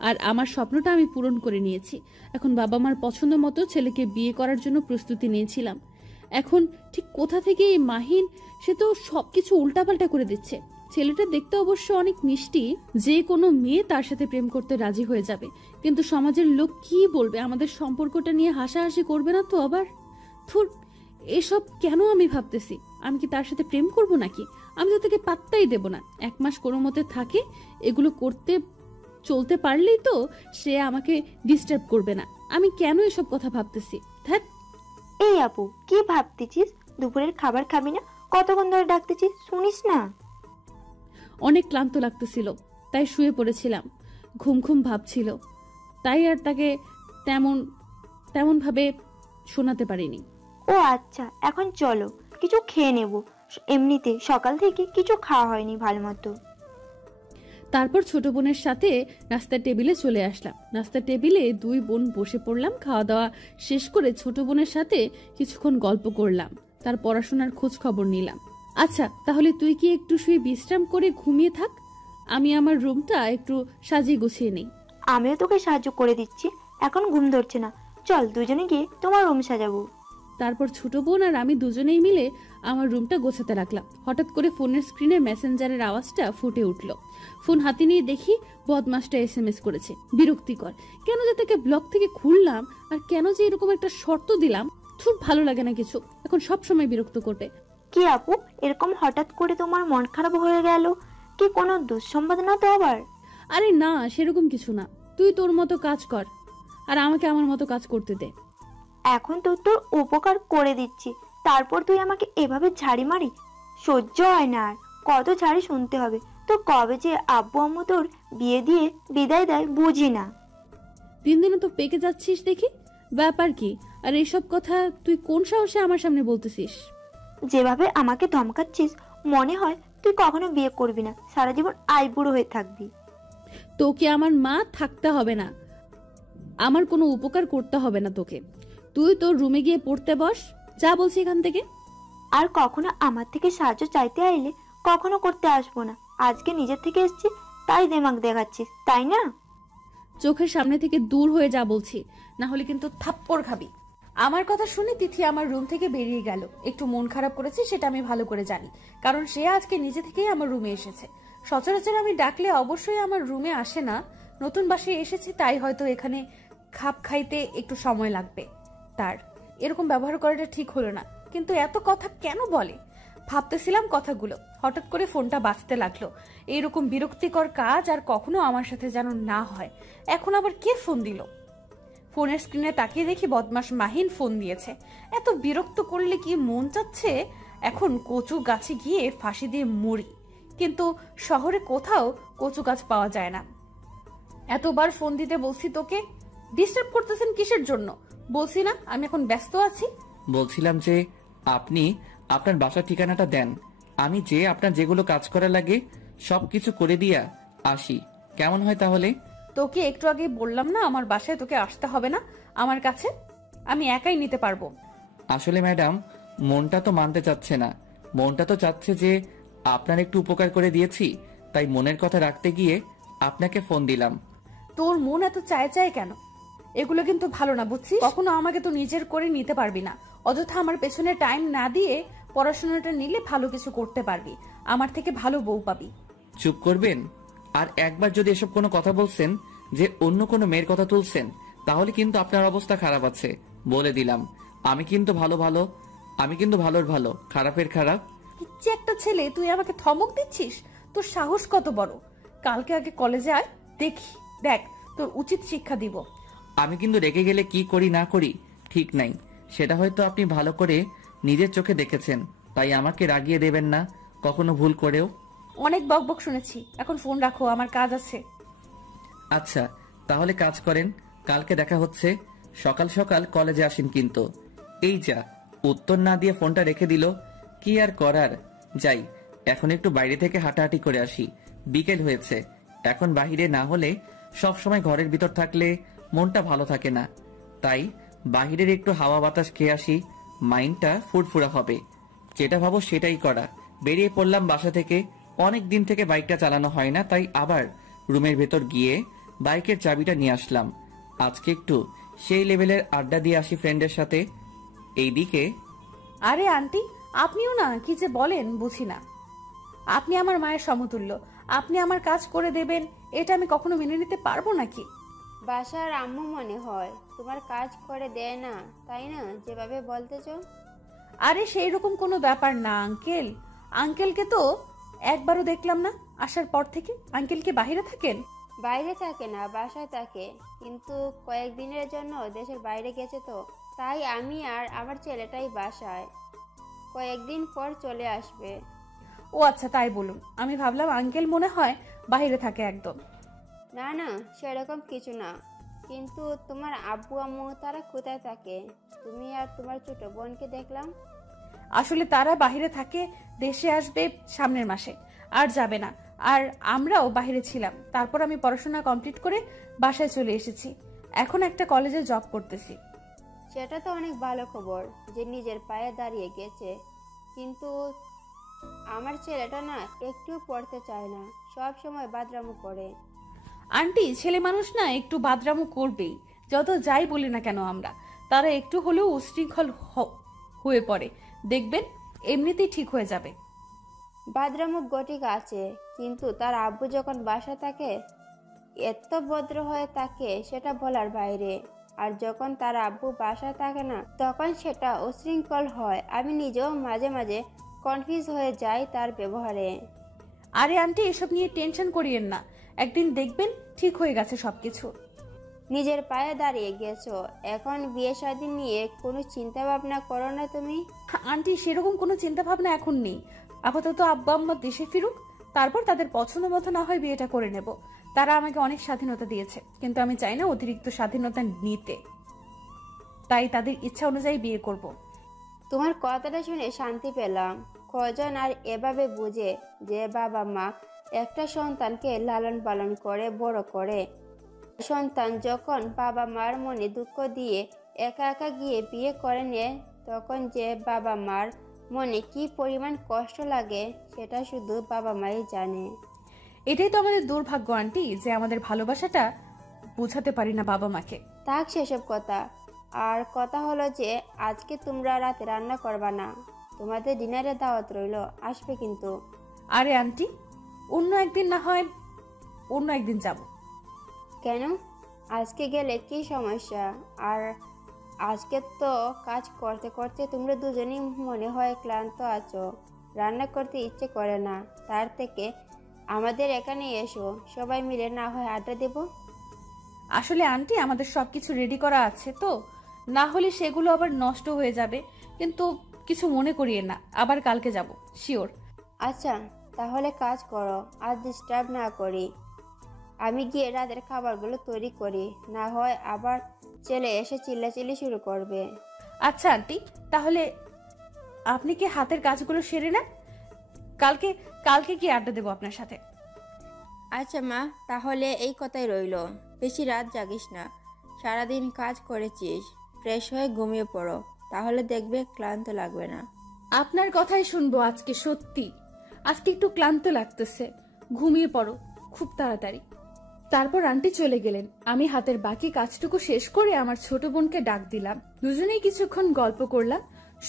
আর আমার স্বপ্নটা আমি পূরণ করে নিয়েছি। এখন বাবা মার পছন্দ মতো ছেলেকে বিয়ে করার জন্য প্রস্তুতি নিয়েছিলাম। এখন ঠিক কোথা থেকে এই মাহিন, সে তো সবকিছু উল্টাপাল্টা করে দিচ্ছে। ছেলেটা দেখতে অবশ্য অনেক মিষ্টি, যে কোনো মেয়ে তার সাথে প্রেম করতে রাজি হয়ে যাবে, কিন্তু সমাজের লোক কি বলবে? আমাদের সম্পর্কটা নিয়ে হাসাহাসি করবে না তো আবার? থুর, এসব কেন আমি ভাবতেছি? আমি কি তার সাথে প্রেম করব নাকি? আমি তো তাকে পাত্তাই দেব না। 1 মাস কোনো মতে থাকে, এগুলো করতে চলতে পারলেই তো সে আমাকে ডিস্টার্ব করবে না। আমি কেন এসব কথা ভাবতেছি? ধ্যাৎ। এই আপু, কি ভাবতেছিস? দুপুরের খাবার খাবি না? কতক্ষণ ধরে ডাকতেছিস, শুনিস না? অনেক ক্লান্ত লাগতেছিল, তাই শুয়ে পড়েছিলাম। ঘুম ঘুম ভাবছিল, তাই আর তাকে তেমন ভাবে শোনাতে পারিনি। ও আচ্ছা, এখন চলো কিছু খেয়ে নেব। এমনিতে সকাল থেকে কিছু খাওয়া হয়নি ভালো মতো। তারপর ছোট বোনের সাথে নাস্তার টেবিলে চলে আসলাম। নাস্তার টেবিলে 2 বোন বসে পড়লাম। খাওয়া দাওয়া শেষ করে ছোট বোনের সাথে কিছুক্ষণ গল্প করলাম, তার পড়াশোনার খোঁজ খবর নিলাম। আচ্ছা, তাহলে তুই কি একটু শুয়ে বিশ্রাম করে ঘুমিয়ে থাক, আমি আমার রুমটা একটু সাজিয়ে গুছিয়ে নেই। আমিও তোকে সাহায্য করে দিচ্ছি, এখন ঘুম ধরছে না। চল দুজনে গিয়ে তোমার রুম সাজাবো। তারপর ছোট বোন আর আমি দুজনেই মিলে আমার রুমটা গোছাতে লাগলাম। হঠাৎ করে ফোনের স্ক্রিনে মেসেঞ্জারের আওয়াজটা ফুটে উঠল। ফোন হাতে নিয়ে দেখি বদমাসটা SMS করেছে। বিরক্তিকর, কেন যে তাকে ব্লক থেকে খুললাম আর কেন যে এরকম একটা শর্ত দিলাম। খুব ভালো লাগে না কিছু, এখন সব সময় বিরক্ত করবে। কি আপু, এরকম হঠাৎ করে তোমার মন খারাপ হয়ে গেল? কি কোনো দুঃসংবাদ না তো আবার? আরে না, সেরকম কিছু না। তুই তোর মতো কাজ কর আর আমাকে আমার মতো কাজ করতে দে। এখন তো তোর উপকার করে দিচ্ছি, তারপর তুই আমাকে এভাবে ঝাড়ি মারি? সহ্য হয় না আর। কত ঝাড়ি শুনতে হবে? তো কবে যে আব্বু আম্মু তোর বিয়ে দিয়ে বিদায় দেয় বুঝি না। দিন দিনে তো পেকে যাচ্ছিস দেখি, ব্যাপার কি? আর এইসব কথা তুই কোন সাহসে আমার সামনে বলতেছিস? যেভাবে আমাকে ধমকাচ্ছিস মনে হয় তুই কখনো বিয়ে করবি না, সারা জীবন আইবুড়ো হয়ে থাকবি। তোকে আমার মা থাকতে হবে না, আমার কোনো উপকার করতে হবে না তোকে। তুই তোর রুমে গিয়ে পড়তে বস, যা বলছি এখান থেকে। আর কখনো আমার থেকে সাহায্য চাইতে আইলে কখনো করতে আসবো না। আজকে নিজের থেকে এসেছি তাই দেমাগ দেখাচ্ছিস, তাই না? চোখের সামনে থেকে দূর হয়ে যা বলছি, না হলে কিন্তু থাপ্পড় খাবি। আমার কথা শুনে তিথি আমার রুম থেকে বেরিয়ে গেল। একটু মন খারাপ করেছে সেটা আমি ভালো করে জানি, কারণ সে আজকে নিজে থেকেই আমার রুমে এসেছে। সচরাচর আমি ডাকলে অবশ্যই আমার রুমে আসে না। নতুন বাসায় এসেছি তাই হয়তো এখানে খাপ খাইতে একটু সময় লাগবে তার। এরকম ব্যবহার করাটা ঠিক হলো না, কিন্তু এত কথা কেন বলে? ভাবতেছিলাম কথাগুলো, হঠাৎ করে ফোনটা বাজতে লাগলো। এইরকম বিরক্তিকর কাজ আর কখনো আমার সাথে যেন না হয়। এখন আবার কে ফোন দিল? ফোনের স্ক্রিনে তাকিয়ে দেখি বদমাস মাহিন ফোন দিয়েছে। এত বিরক্ত করলে কি মন চাচ্ছে এখন কচু গাছে গিয়ে ফাঁসি দিয়ে মরি, কিন্তু শহরে কোথাও কচু গাছ পাওয়া যায় না। এতবার ফোন দিতে বলছি তোকে, ডিস্টার্ব করতেছেন কিসের জন্য? বলছি না আমি এখন ব্যস্ত আছি। বলছিলাম যে আপনি আপনার বাসার ঠিকানাটা দেন, আমি যে আপনার যেগুলো কাজ করা লাগে সবকিছু করে দিয়া আসি, কেমন হয় তাহলে? তোকে একটু আগে বললাম না আমার বাসায় তোকে আসতে হবে না, আমার কাছে আমি একাই নিতে পারবো। আসলে ম্যাডাম, মনটা তো মানতে চাচ্ছে না। মনটা তো চাচ্ছে যে আপনার একটু উপকার করে দিয়েছি, তাই মনের কথা রাখতে গিয়ে আপনাকে ফোন দিলাম। তোর মন এত চায় চায় কেন? এগুলো কিন্তু ভালো না, বুঝছিস? কখনো আমাকে তো নিজের করে নিতে পারবি না। অযথা আমার পেছনে টাইম না দিয়ে পড়াশোনাটা নিলে ভালো কিছু করতে পারবি, আমার থেকে ভালো বউ পাবি। চুপ করবেন? আর একবার যদি এসব কোনো কথা বলছেন যে অন্য কোনো মেয়ের কথা তুলছেন, তাহলে কিন্তু আপনার অবস্থা খারাপ আছে, বলে দিলাম। আমি কিন্তু ভালোর ভালো, খারাপের খারাপ। ইচ্ছে একটা ছেলে, তুই আমাকে ধমক দিচ্ছিস? তোর সাহস কত বড়? কালকে আগে কলেজে আয়, দেখ তোর উচিত শিক্ষা দিব। আমি কিন্তু রেগে গেলে কি করি না করি ঠিক নাই, সেটা হয়তো আপনি ভালো করে নিজের চোখে দেখেছেন, তাই আমাকে রাগিয়ে দেবেন না কখনো ভুল করেও। অনেক বকবক শুনেছি, এখন ফোন রাখো, আমার কাজ আছে। আচ্ছা তাহলে কাজ করেন, কালকে দেখা হচ্ছে। সকাল সকাল কলেজে আসেন কিন্তু। এই যা, উত্তর না দিয়ে ফোনটা রেখে দিল। কি আর করার, যাই এখন একটু বাইরে থেকে হাঁটাহাঁটি করে আসি। বিকেল হয়েছে, এখন বাহিরে না হলে সব সময় ঘরের ভিতর থাকলে মনটা ভালো থাকে না, তাই বাহিরের একটু হাওয়া বাতাস খেয়ে আসি, মাইন্ডটা ফুরফুরা হবে। যেটা ভাবো সেটাই করা। বেরিয়ে পড়লাম বাসা থেকে। অনেক দিন থেকে বাইকটা চালানো হয় না, তাই আবার রুমের ভেতর গিয়ে বাইকের চাবিটা নিয়ে আসলাম। আজকে একটু সেই লেভেলের আড্ডা দিয়ে আসি ফ্রেন্ডের সাথে। এইদিকে আরে আন্টি, আপনিও না কি যে বলেন বুঝি না। আপনি আমার মায়ের সমতুল্য, আপনি আমার কাজ করে দেবেন, এটা আমি কখনো মেনে নিতে পারবো নাকি? বাসার আম্মু মনে হয় তোমার কাজ করে দেয় না, তাই না যেভাবে বলতেছো? আরে সেই রকম কোনো ব্যাপার না আঙ্কেল। আঙ্কেলকে তো একবারও দেখলাম না আসার পর থেকে। আঙ্কেল কি বাইরে থাকেন? বাইরে থাকে না, বাসায় থাকে, কিন্তু কয়েকদিনের জন্য দেশের বাইরে গেছে, তো তাই আমি আর আমার ছেলেটাই বাসায়। কয়েকদিন পর চলে আসবে। ও আচ্ছা, তাই বলুন। আমি ভাবলাম আঙ্কেল মনে হয় বাইরে থাকে একদম। না না, সেরকম কিছু না। কিন্তু তোমার আব্বু আম্মু তারা কোথায় থাকে? তুমি আর তোমার ছোট বোনকে দেখলাম। আসলে তারা বাইরে থাকে, দেশে আসবে সামনের মাসে, আর যাবে না। আর আমরাও বাইরে ছিলাম, তারপর আমি পড়াশোনা কমপ্লিট করে বাসায় চলে এসেছি। এখন একটা কলেজে জব করতেছি। সেটা তো অনেক ভালো খবর যে নিজের পায়ে দাঁড়িয়ে গেছে, কিন্তু আমার ছেলেটা না একটু পড়তে চায় না, সব সময় বাদরামো করে। আন্টি, ছেলে মানুষ না একটু বাদরামো করবেই, যত যাই বলি না কেন আমরা। তারা একটু হলেও উশৃঙ্খল হয়ে পড়ে, দেখবেন এমনিতেই ঠিক হয়ে যাবে। বাদরামো গটিক আছে, কিন্তু তার আব্বু যখন বাসা থাকে এত ভদ্র হয়ে থাকে সেটা বলার বাইরে। আর যখন তার আব্বু বাসায় থাকে না তখন সেটা উশৃঙ্খল হয়। আমি নিজেও মাঝে মাঝে কনফিউজ হয়ে যাই তার ব্যবহারে। আরে আন্টি, এসব নিয়ে টেনশন করিয়েন না, একদিন দেখবেন ঠিক হয়ে গেছে সবকিছু। নিজের পায়ে দাঁড়িয়ে গেছো, এখন বিয়ে শাদী নিয়ে কোনো চিন্তা ভাবনা করো না তুমি? আন্টি, সেরকম কোনো চিন্তা ভাবনা এখন নেই। আপাতত আব্বা আম্মা দেশে ফিরুক, তারপর তাদের পছন্দ মতো না হয় বিয়েটা করে নেব। তারা আমাকে অনেক স্বাধীনতা দিয়েছে, কিন্তু আমি চাই না অতিরিক্ত স্বাধীনতা নিতে, তাই তাদের ইচ্ছা অনুযায়ী বিয়ে করব। তোমার কথাটা শুনে শান্তি পেলাম। কজন আর এভাবে বুঝে যে বাবা মা একটা সন্তানকে লালন পালন করে বড় করে। সন্তান যখন বাবা মার মনে দুঃখ দিয়ে একা একা গিয়ে বিয়ে করে নেয়, তখন যে বাবা মার মনে কি পরিমাণ কষ্ট লাগে সেটা শুধু বাবা মাই জানে। এটাই তো আমাদের দুর্ভাগ্য আন্টি, যে আমাদের ভালোবাসাটা বোঝাতে পারি না বাবা মাকে। থাক সেসব কথা। আর কথা হলো যে আজকে তোমরা রাতে রান্না করবা না, তোমাদের ডিনারের দাওয়াত রইল, আসবে কিন্তু। আরে আন্টি, অন্য একদিন না হয় অন্য একদিন যাব। কেন? আজকে গেলে কি সমস্যা? আর আজকে তো কাজ করতে করতে তোমরা দুজনেই মনে হয় ক্লান্ত আছো, রান্না করতে ইচ্ছে করে না। তার থেকে আমাদের এখানে এসো, সবাই মিলে না হয় আড্ডা দেব। আসলে আন্টি, আমাদের সবকিছু রেডি করা আছে তো, না হলে সেগুলো আবার নষ্ট হয়ে যাবে। কিন্তু কিছু মনে করিয়ে না, আবার কালকে যাব শিওর। আচ্ছা তাহলে কাজ করো, আর ডিস্টার্ব না করি। আমি গিয়ে রাতের খাবারগুলো তৈরি করি, না হয় আবার ছেলে এসে চিল্লাচিল্লি শুরু করবে। আচ্ছা আন্টি, তাহলে আপনি কি হাতের কাজগুলো সেরে নেন, কালকে কালকে কি আড্ডা দেবো আপনার সাথে। আচ্ছা মা, তাহলে এই কথাই রইল। বেশি রাত জাগিস না, সারাদিন কাজ করেছিস, ফ্রেশ হয়ে ঘুমিয়ে পড়ো, তাহলে দেখবে ক্লান্ত লাগবে না। আপনার কথাই শুনবো আজকে। সত্যি আজকে একটু ক্লান্ত লাগতেছে, ঘুমিয়ে পড়ো খুব তাড়াতাড়ি। তারপর আন্টি চলে গেলেন। আমি হাতের বাকি কাজটুকু শেষ করে আমার ছোট বোনকে ডাক দিলাম। দুজনেই কিছুক্ষণ গল্প করলাম।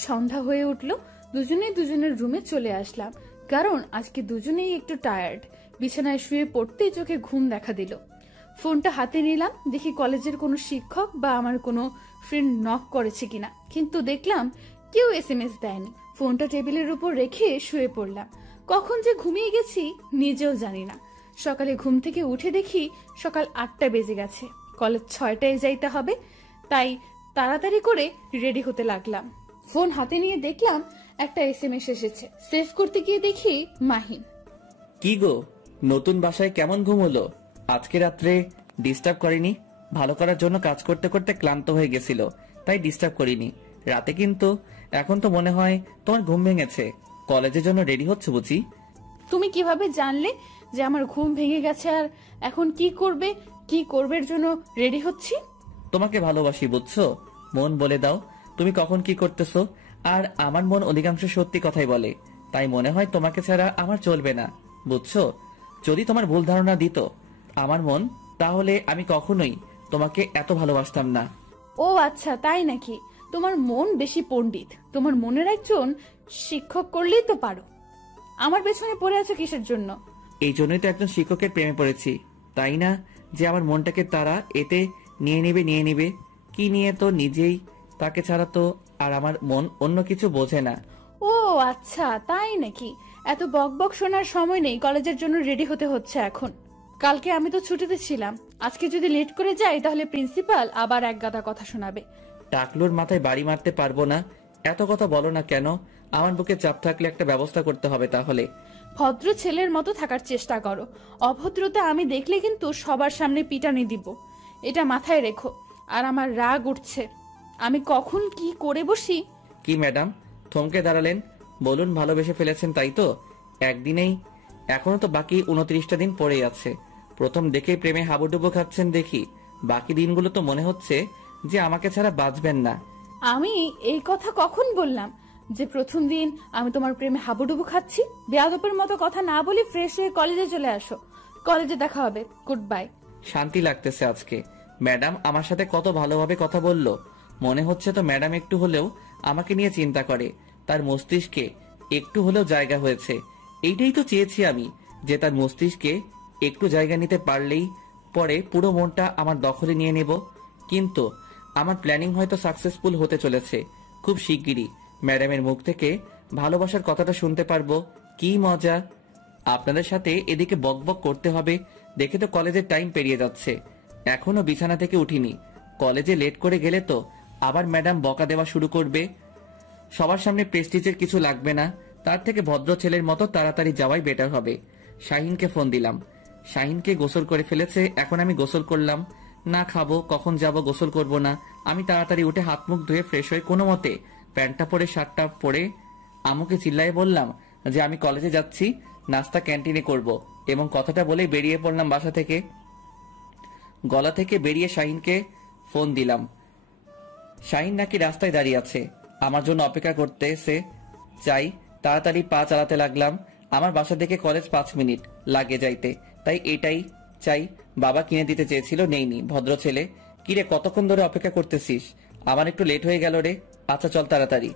সন্ধ্যা হয়ে উঠলো, দুজনেই দুজনের রুমে চলে আসলাম, কারণ আজকে দুজনেই একটু টায়ার্ড। বিছানায় শুয়ে পড়তেই চোখে ঘুম দেখা দিল। ফোনটা হাতে নিলাম, দেখি কলেজের কোনো শিক্ষক বা আমার কোনো ফ্রেন্ড নক করেছে কিনা, কিন্তু দেখলাম কেউ SMS দেয়নি। ফোনটা টেবিলের উপর রেখে শুয়ে পড়লাম। কখন যে ঘুমিয়ে গেছি নিজেও জানি না। সকালে ঘুম থেকে উঠে দেখি সকাল 8টা বেজে গেছে, কলেজ 6টায় যাইতে হবে, তাই তাড়াতাড়ি করে রেডি হতে লাগলাম। ফোন হাতে নিয়ে দেখলাম একটা SMS এসেছে। সেভ করতে গিয়ে দেখি মাহিন। কি গো, নতুন বাসায় কেমন ঘুম হলো? আজকে রাত্রে ডিস্টার্ব করিনি? ভালো করার জন্য কাজ করতে করতে ক্লান্ত হয়ে গেছিল, তাই ডিস্টার্ব করিনি রাতে। কিন্তু এখন তো মনে হয় তোমার ঘুম ভেঙেছে। কলেজের জন্য রেডি হচ্ছে বুঝি? তুমি কিভাবে জানলে যে আমার ঘুম ভেঙে গেছে আর এখন কি করবের জন্য রেডি হচ্ছি? তোমাকে ভালোবাসি বুঝছো, মন বলে দাও তুমি কখন কি করতেছো। আর আমার মন অধিকাংশ সত্যি কথাই বলে, তাই মনে হয় তোমাকে ছাড়া আমার চলবে না বুঝছো। যদি তোমার ভুল ধারণা দিত আমার মন, তাহলে আমি কখনোই তোমাকে এত ভালোবাসতাম না। ও আচ্ছা, তাই নাকি? তোমার মন বেশি পণ্ডিত, তোমার মনের একজন শিক্ষক করলেই তো পারো। আমার পেছনে পড়ে আছো কিসের জন্য? এই জন্যই তো একজন শিক্ষকের প্রেমে পড়েছি, তাই না? যে আমার মনটাকে তারা এতে নিয়ে নিবে কি নিয়ে তো নিজেই, তাকে ছাড়া তো আর আমার মন অন্য কিছু বোঝে না। ও আচ্ছা, তাই নাকি? এত বক বক শোনার সময় নেই, কলেজের জন্য রেডি হতে হচ্ছে এখন। কালকে আমি তো ছুটিতে ছিলাম, আজকে যদি লেট করে যাই তাহলে প্রিন্সিপাল আবার এক গাদা কথা শোনাবে। টাকলুর মাথায় বাড়ি মারতে পারবো না, এত কথা বলো না কেন? আমার বুকে চাপ থাকলে একটা ব্যবস্থা করতে হবে তাহলে। ভদ্র ছেলের মতো থাকার চেষ্টা করো, অভদ্রতা আমি দেখলে কিন্তু সবার সামনে পিটানি দিব, এটা মাথায় রেখো। আর আমার রাগ উঠছে, আমি কখন কি করে বসি। কি ম্যাডাম থমকে দাঁড়ালেন? বলুন, ভালোবেসে ফেলেছেন তাই তো? একদিনেই? এখনো তো বাকি 29টা দিন পড়েই আছে। প্রথম দেখেই প্রেমে হাবুডুবু খাচ্ছেন দেখি, বাকি দিনগুলো তো মনে হচ্ছে যে আমাকে ছাড়া বাঁচবেন না। আমি এই কথা কখন বললাম যে প্রথম দিন আমি তোমার প্রেমে হাবুডুবু খাচ্ছি? বেয়াদবের মতো কথা না বলি ফ্রেশ হয়ে কলেজে চলে আসো, কলেজে দেখা হবে, গুড বাই। শান্তি লাগতেছে আজকে। ম্যাডাম আমার সাথে কত ভালোভাবে কথা বলল, মনে হচ্ছে তো ম্যাডাম একটু হলেও আমাকে নিয়ে চিন্তা করে, তার মস্তিষ্কে একটু হলেও জায়গা হয়েছে। এইটাই তো চেয়েছি আমি, যে তার মস্তিষ্কে একটু জায়গা নিতে পারলেই পরে পুরো মনটা আমার দখলে নিয়ে নেব। কিন্তু আমার প্ল্যানিং হয়তো সাকসেসফুল হতে চলেছে। খুব শিগগিরই ম্যাডামের মুখ থেকে ভালোবাসার কথাটা শুনতে পারবো। কি মজা! আপনাদের সাথে এদিকে বকবক করতে হবে দেখে তো কলেজের টাইম পেরিয়ে যাচ্ছে, এখনো বিছানা থেকে উঠিনি। কলেজে লেট করে গেলে তো আবার ম্যাডাম বকা দেওয়া শুরু করবে। সবার সামনে প্রেস্টিজের কিছু লাগবে না, তার থেকে ভদ্র ছেলের মতো তাড়াতাড়ি যাওয়াই বেটার হবে। শাহিনকে ফোন দিলাম, শাহিনকে গোসল করে ফেলেছে, এখন আমি গোসল করলাম না। খাবো কখন, যাব গোসল করব না। আমি তাড়াতাড়ি উঠে হাত মুখ ধুয়ে ফ্রেশ হয়ে কোনো মতে প্যান্টটা পরে শার্টটা পরে আম্মুকে চিল্লায় বললাম যে আমি কলেজে যাচ্ছি, নাস্তা ক্যান্টিনে করব, এবং কথাটা বলেই বেরিয়ে পড়লাম বাসা থেকে। গলা থেকে বেরিয়ে শাহিনকে ফোন দিলাম। শাহিন নাকি রাস্তায় দাঁড়িয়ে আছে, আমার জন্য অপেক্ষা করতেছে। চাই তাড়াতাড়ি পা চালাতে লাগলাম। আমার বাসা থেকে কলেজ 5 মিনিট লাগে যাইতে, তাই এটাই চাই। বাবা কিনে দিতে চেয়েছিল, নেইনি। ভদ্র ছেলে। কিরে কতক্ষণ ধরে অপেক্ষা করতেছিস? আমার একটু লেট হয়ে গেল রে। আচ্ছা চল তাড়াতাড়ি।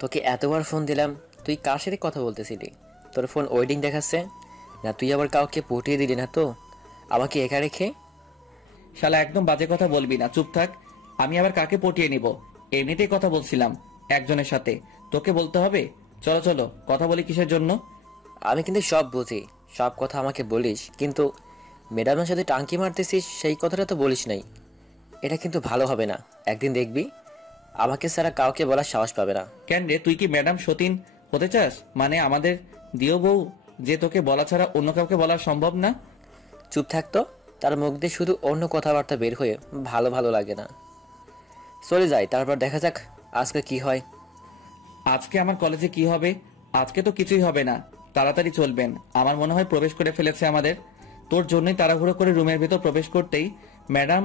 তোকে এতবার ফোন দিলাম, তুই কার সাথে কথা বলতেছিলি? তোর ফোন ওয়েডিং দেখাচ্ছে না? তুই আবার কাউকে পটিয়ে দিলি না তো আমাকে একা রেখে? শালা একদম বাজে কথা বলবি না, চুপ থাক। আমি আবার কাকে পটিয়ে নিব? এমনিতেই কথা বলছিলাম একজনের সাথে, তোকে বলতে হবে? চলো চলো, কথা বলি কিসের জন্য? আমি কিন্তু সব বুঝি, সব কথা আমাকে বলিস, কিন্তু ম্যাডামের সাথে টাঙ্কি মারতেছিস সেই কথাটা তো বলিস নাই। এটা কিন্তু ভালো হবে না, একদিন দেখবি আমাকে ছাড়া কাউকে বলার সাহস পাবে না। কেন রে, তুই কি ম্যাডাম সতীন হতে চাস? মানে আমাদের দিও বউ যে তোকে বলা ছাড়া অন্য কাউকে বলা সম্ভব না? চুপ থাকতো, তার মুখ দিয়ে শুধু অন্য কথাবার্তা বের হয়ে ভালো ভালো লাগে না। চলে যাই, তারপর দেখা যাক আজকে কি হয়। আজকে আমার কলেজে কি হবে? আজকে তো কিছুই হবে না, তাড়াতাড়ি চলবেন। আমার মনে হয় প্রবেশ করে ফেলেছে আমাদের। তোর জন্যই তাড়াহুড়ো করে রুমের ভেতর প্রবেশ করতেই ম্যাডাম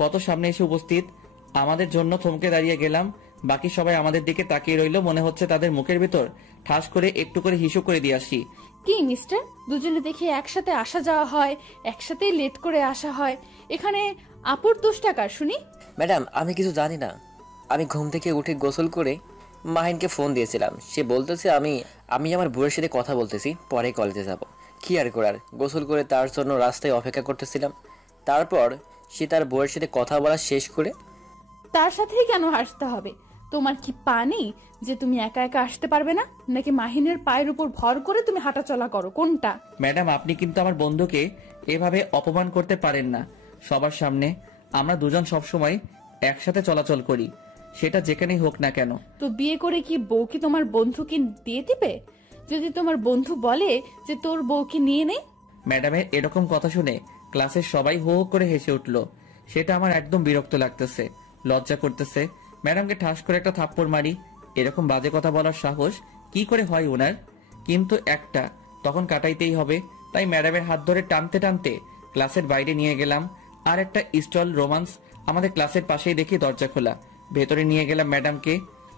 কত সামনে এসে উপস্থিত। আমাদের জন্য থমকে দাঁড়িয়ে গেলাম, বাকি সবাই আমাদের দিকে তাকিয়ে রইল, মনে হচ্ছে তাদের মুখের ভিতর ঠাস করে একটু করে হিসু করে দিয়ে আসি। কি মিস্টার, দুজনে দেখে একসাথে আসা যাওয়া হয়, একসাথেই লেট করে আসা হয়, এখানে আপুর দোষ টাকার শুনি? ম্যাডাম আমি কিছু জানি না, আমি ঘুম থেকে উঠে গোসল করে মাহিনকে ফোন দিয়েছিলাম, সে বলতেছে আমি আমার বউয়ের সাথে কথা বলতেছি, পরে কলেজে যাব। কি আর করার, গোসল করে তার জন্য রাস্তায় অপেক্ষা করতেছিলাম। তারপর সে তার বউয়ের সাথে কথা বলা শেষ করে। তার সাথেই কেন আসতে হবে? তোমার কি পা নেই যে তুমি একা একা আসতে পারবে না? নাকি মাহিনের পায়ের উপর ভর করে তুমি হাঁটাচলা করো, কোনটা? ম্যাডাম আপনি কিন্তু আমার বন্ধুকে এভাবে অপমান করতে পারেন না সবার সামনে। আমরা দুজন সবসময় একসাথে চলাচল করি, সেটা যেখানেই হোক না কেন। তো বিয়ে করে কি বউ কি তোমার বন্ধুকে দিয়ে দিবে? যদি তোমার বন্ধু বলে যে তোর বউকে নিয়ে নে? ম্যাডামের এরকম কথা শুনে ক্লাসের সবাই হো হো করে হেসে উঠল। সেটা আমার একদম বিরক্ত লাগতেছে, লজ্জা করতেছে। ম্যাডামকে ঠাস করে একটা থাপ্পড় মারি। এরকম বাজে কথা বলার সাহস কি করে হয় ওনার? কিন্তু একটা তখন কাটাইতেই হবে, তাই ম্যাডামের হাত ধরে টানতে টানতে ক্লাসের বাইরে নিয়ে গেলাম। আর একটা স্টল রোমান্স আমাদের ক্লাসের পাশেই দেখি দরজা খোলা, ভেতরে নিয়ে গেলাম ম্যাডামকে।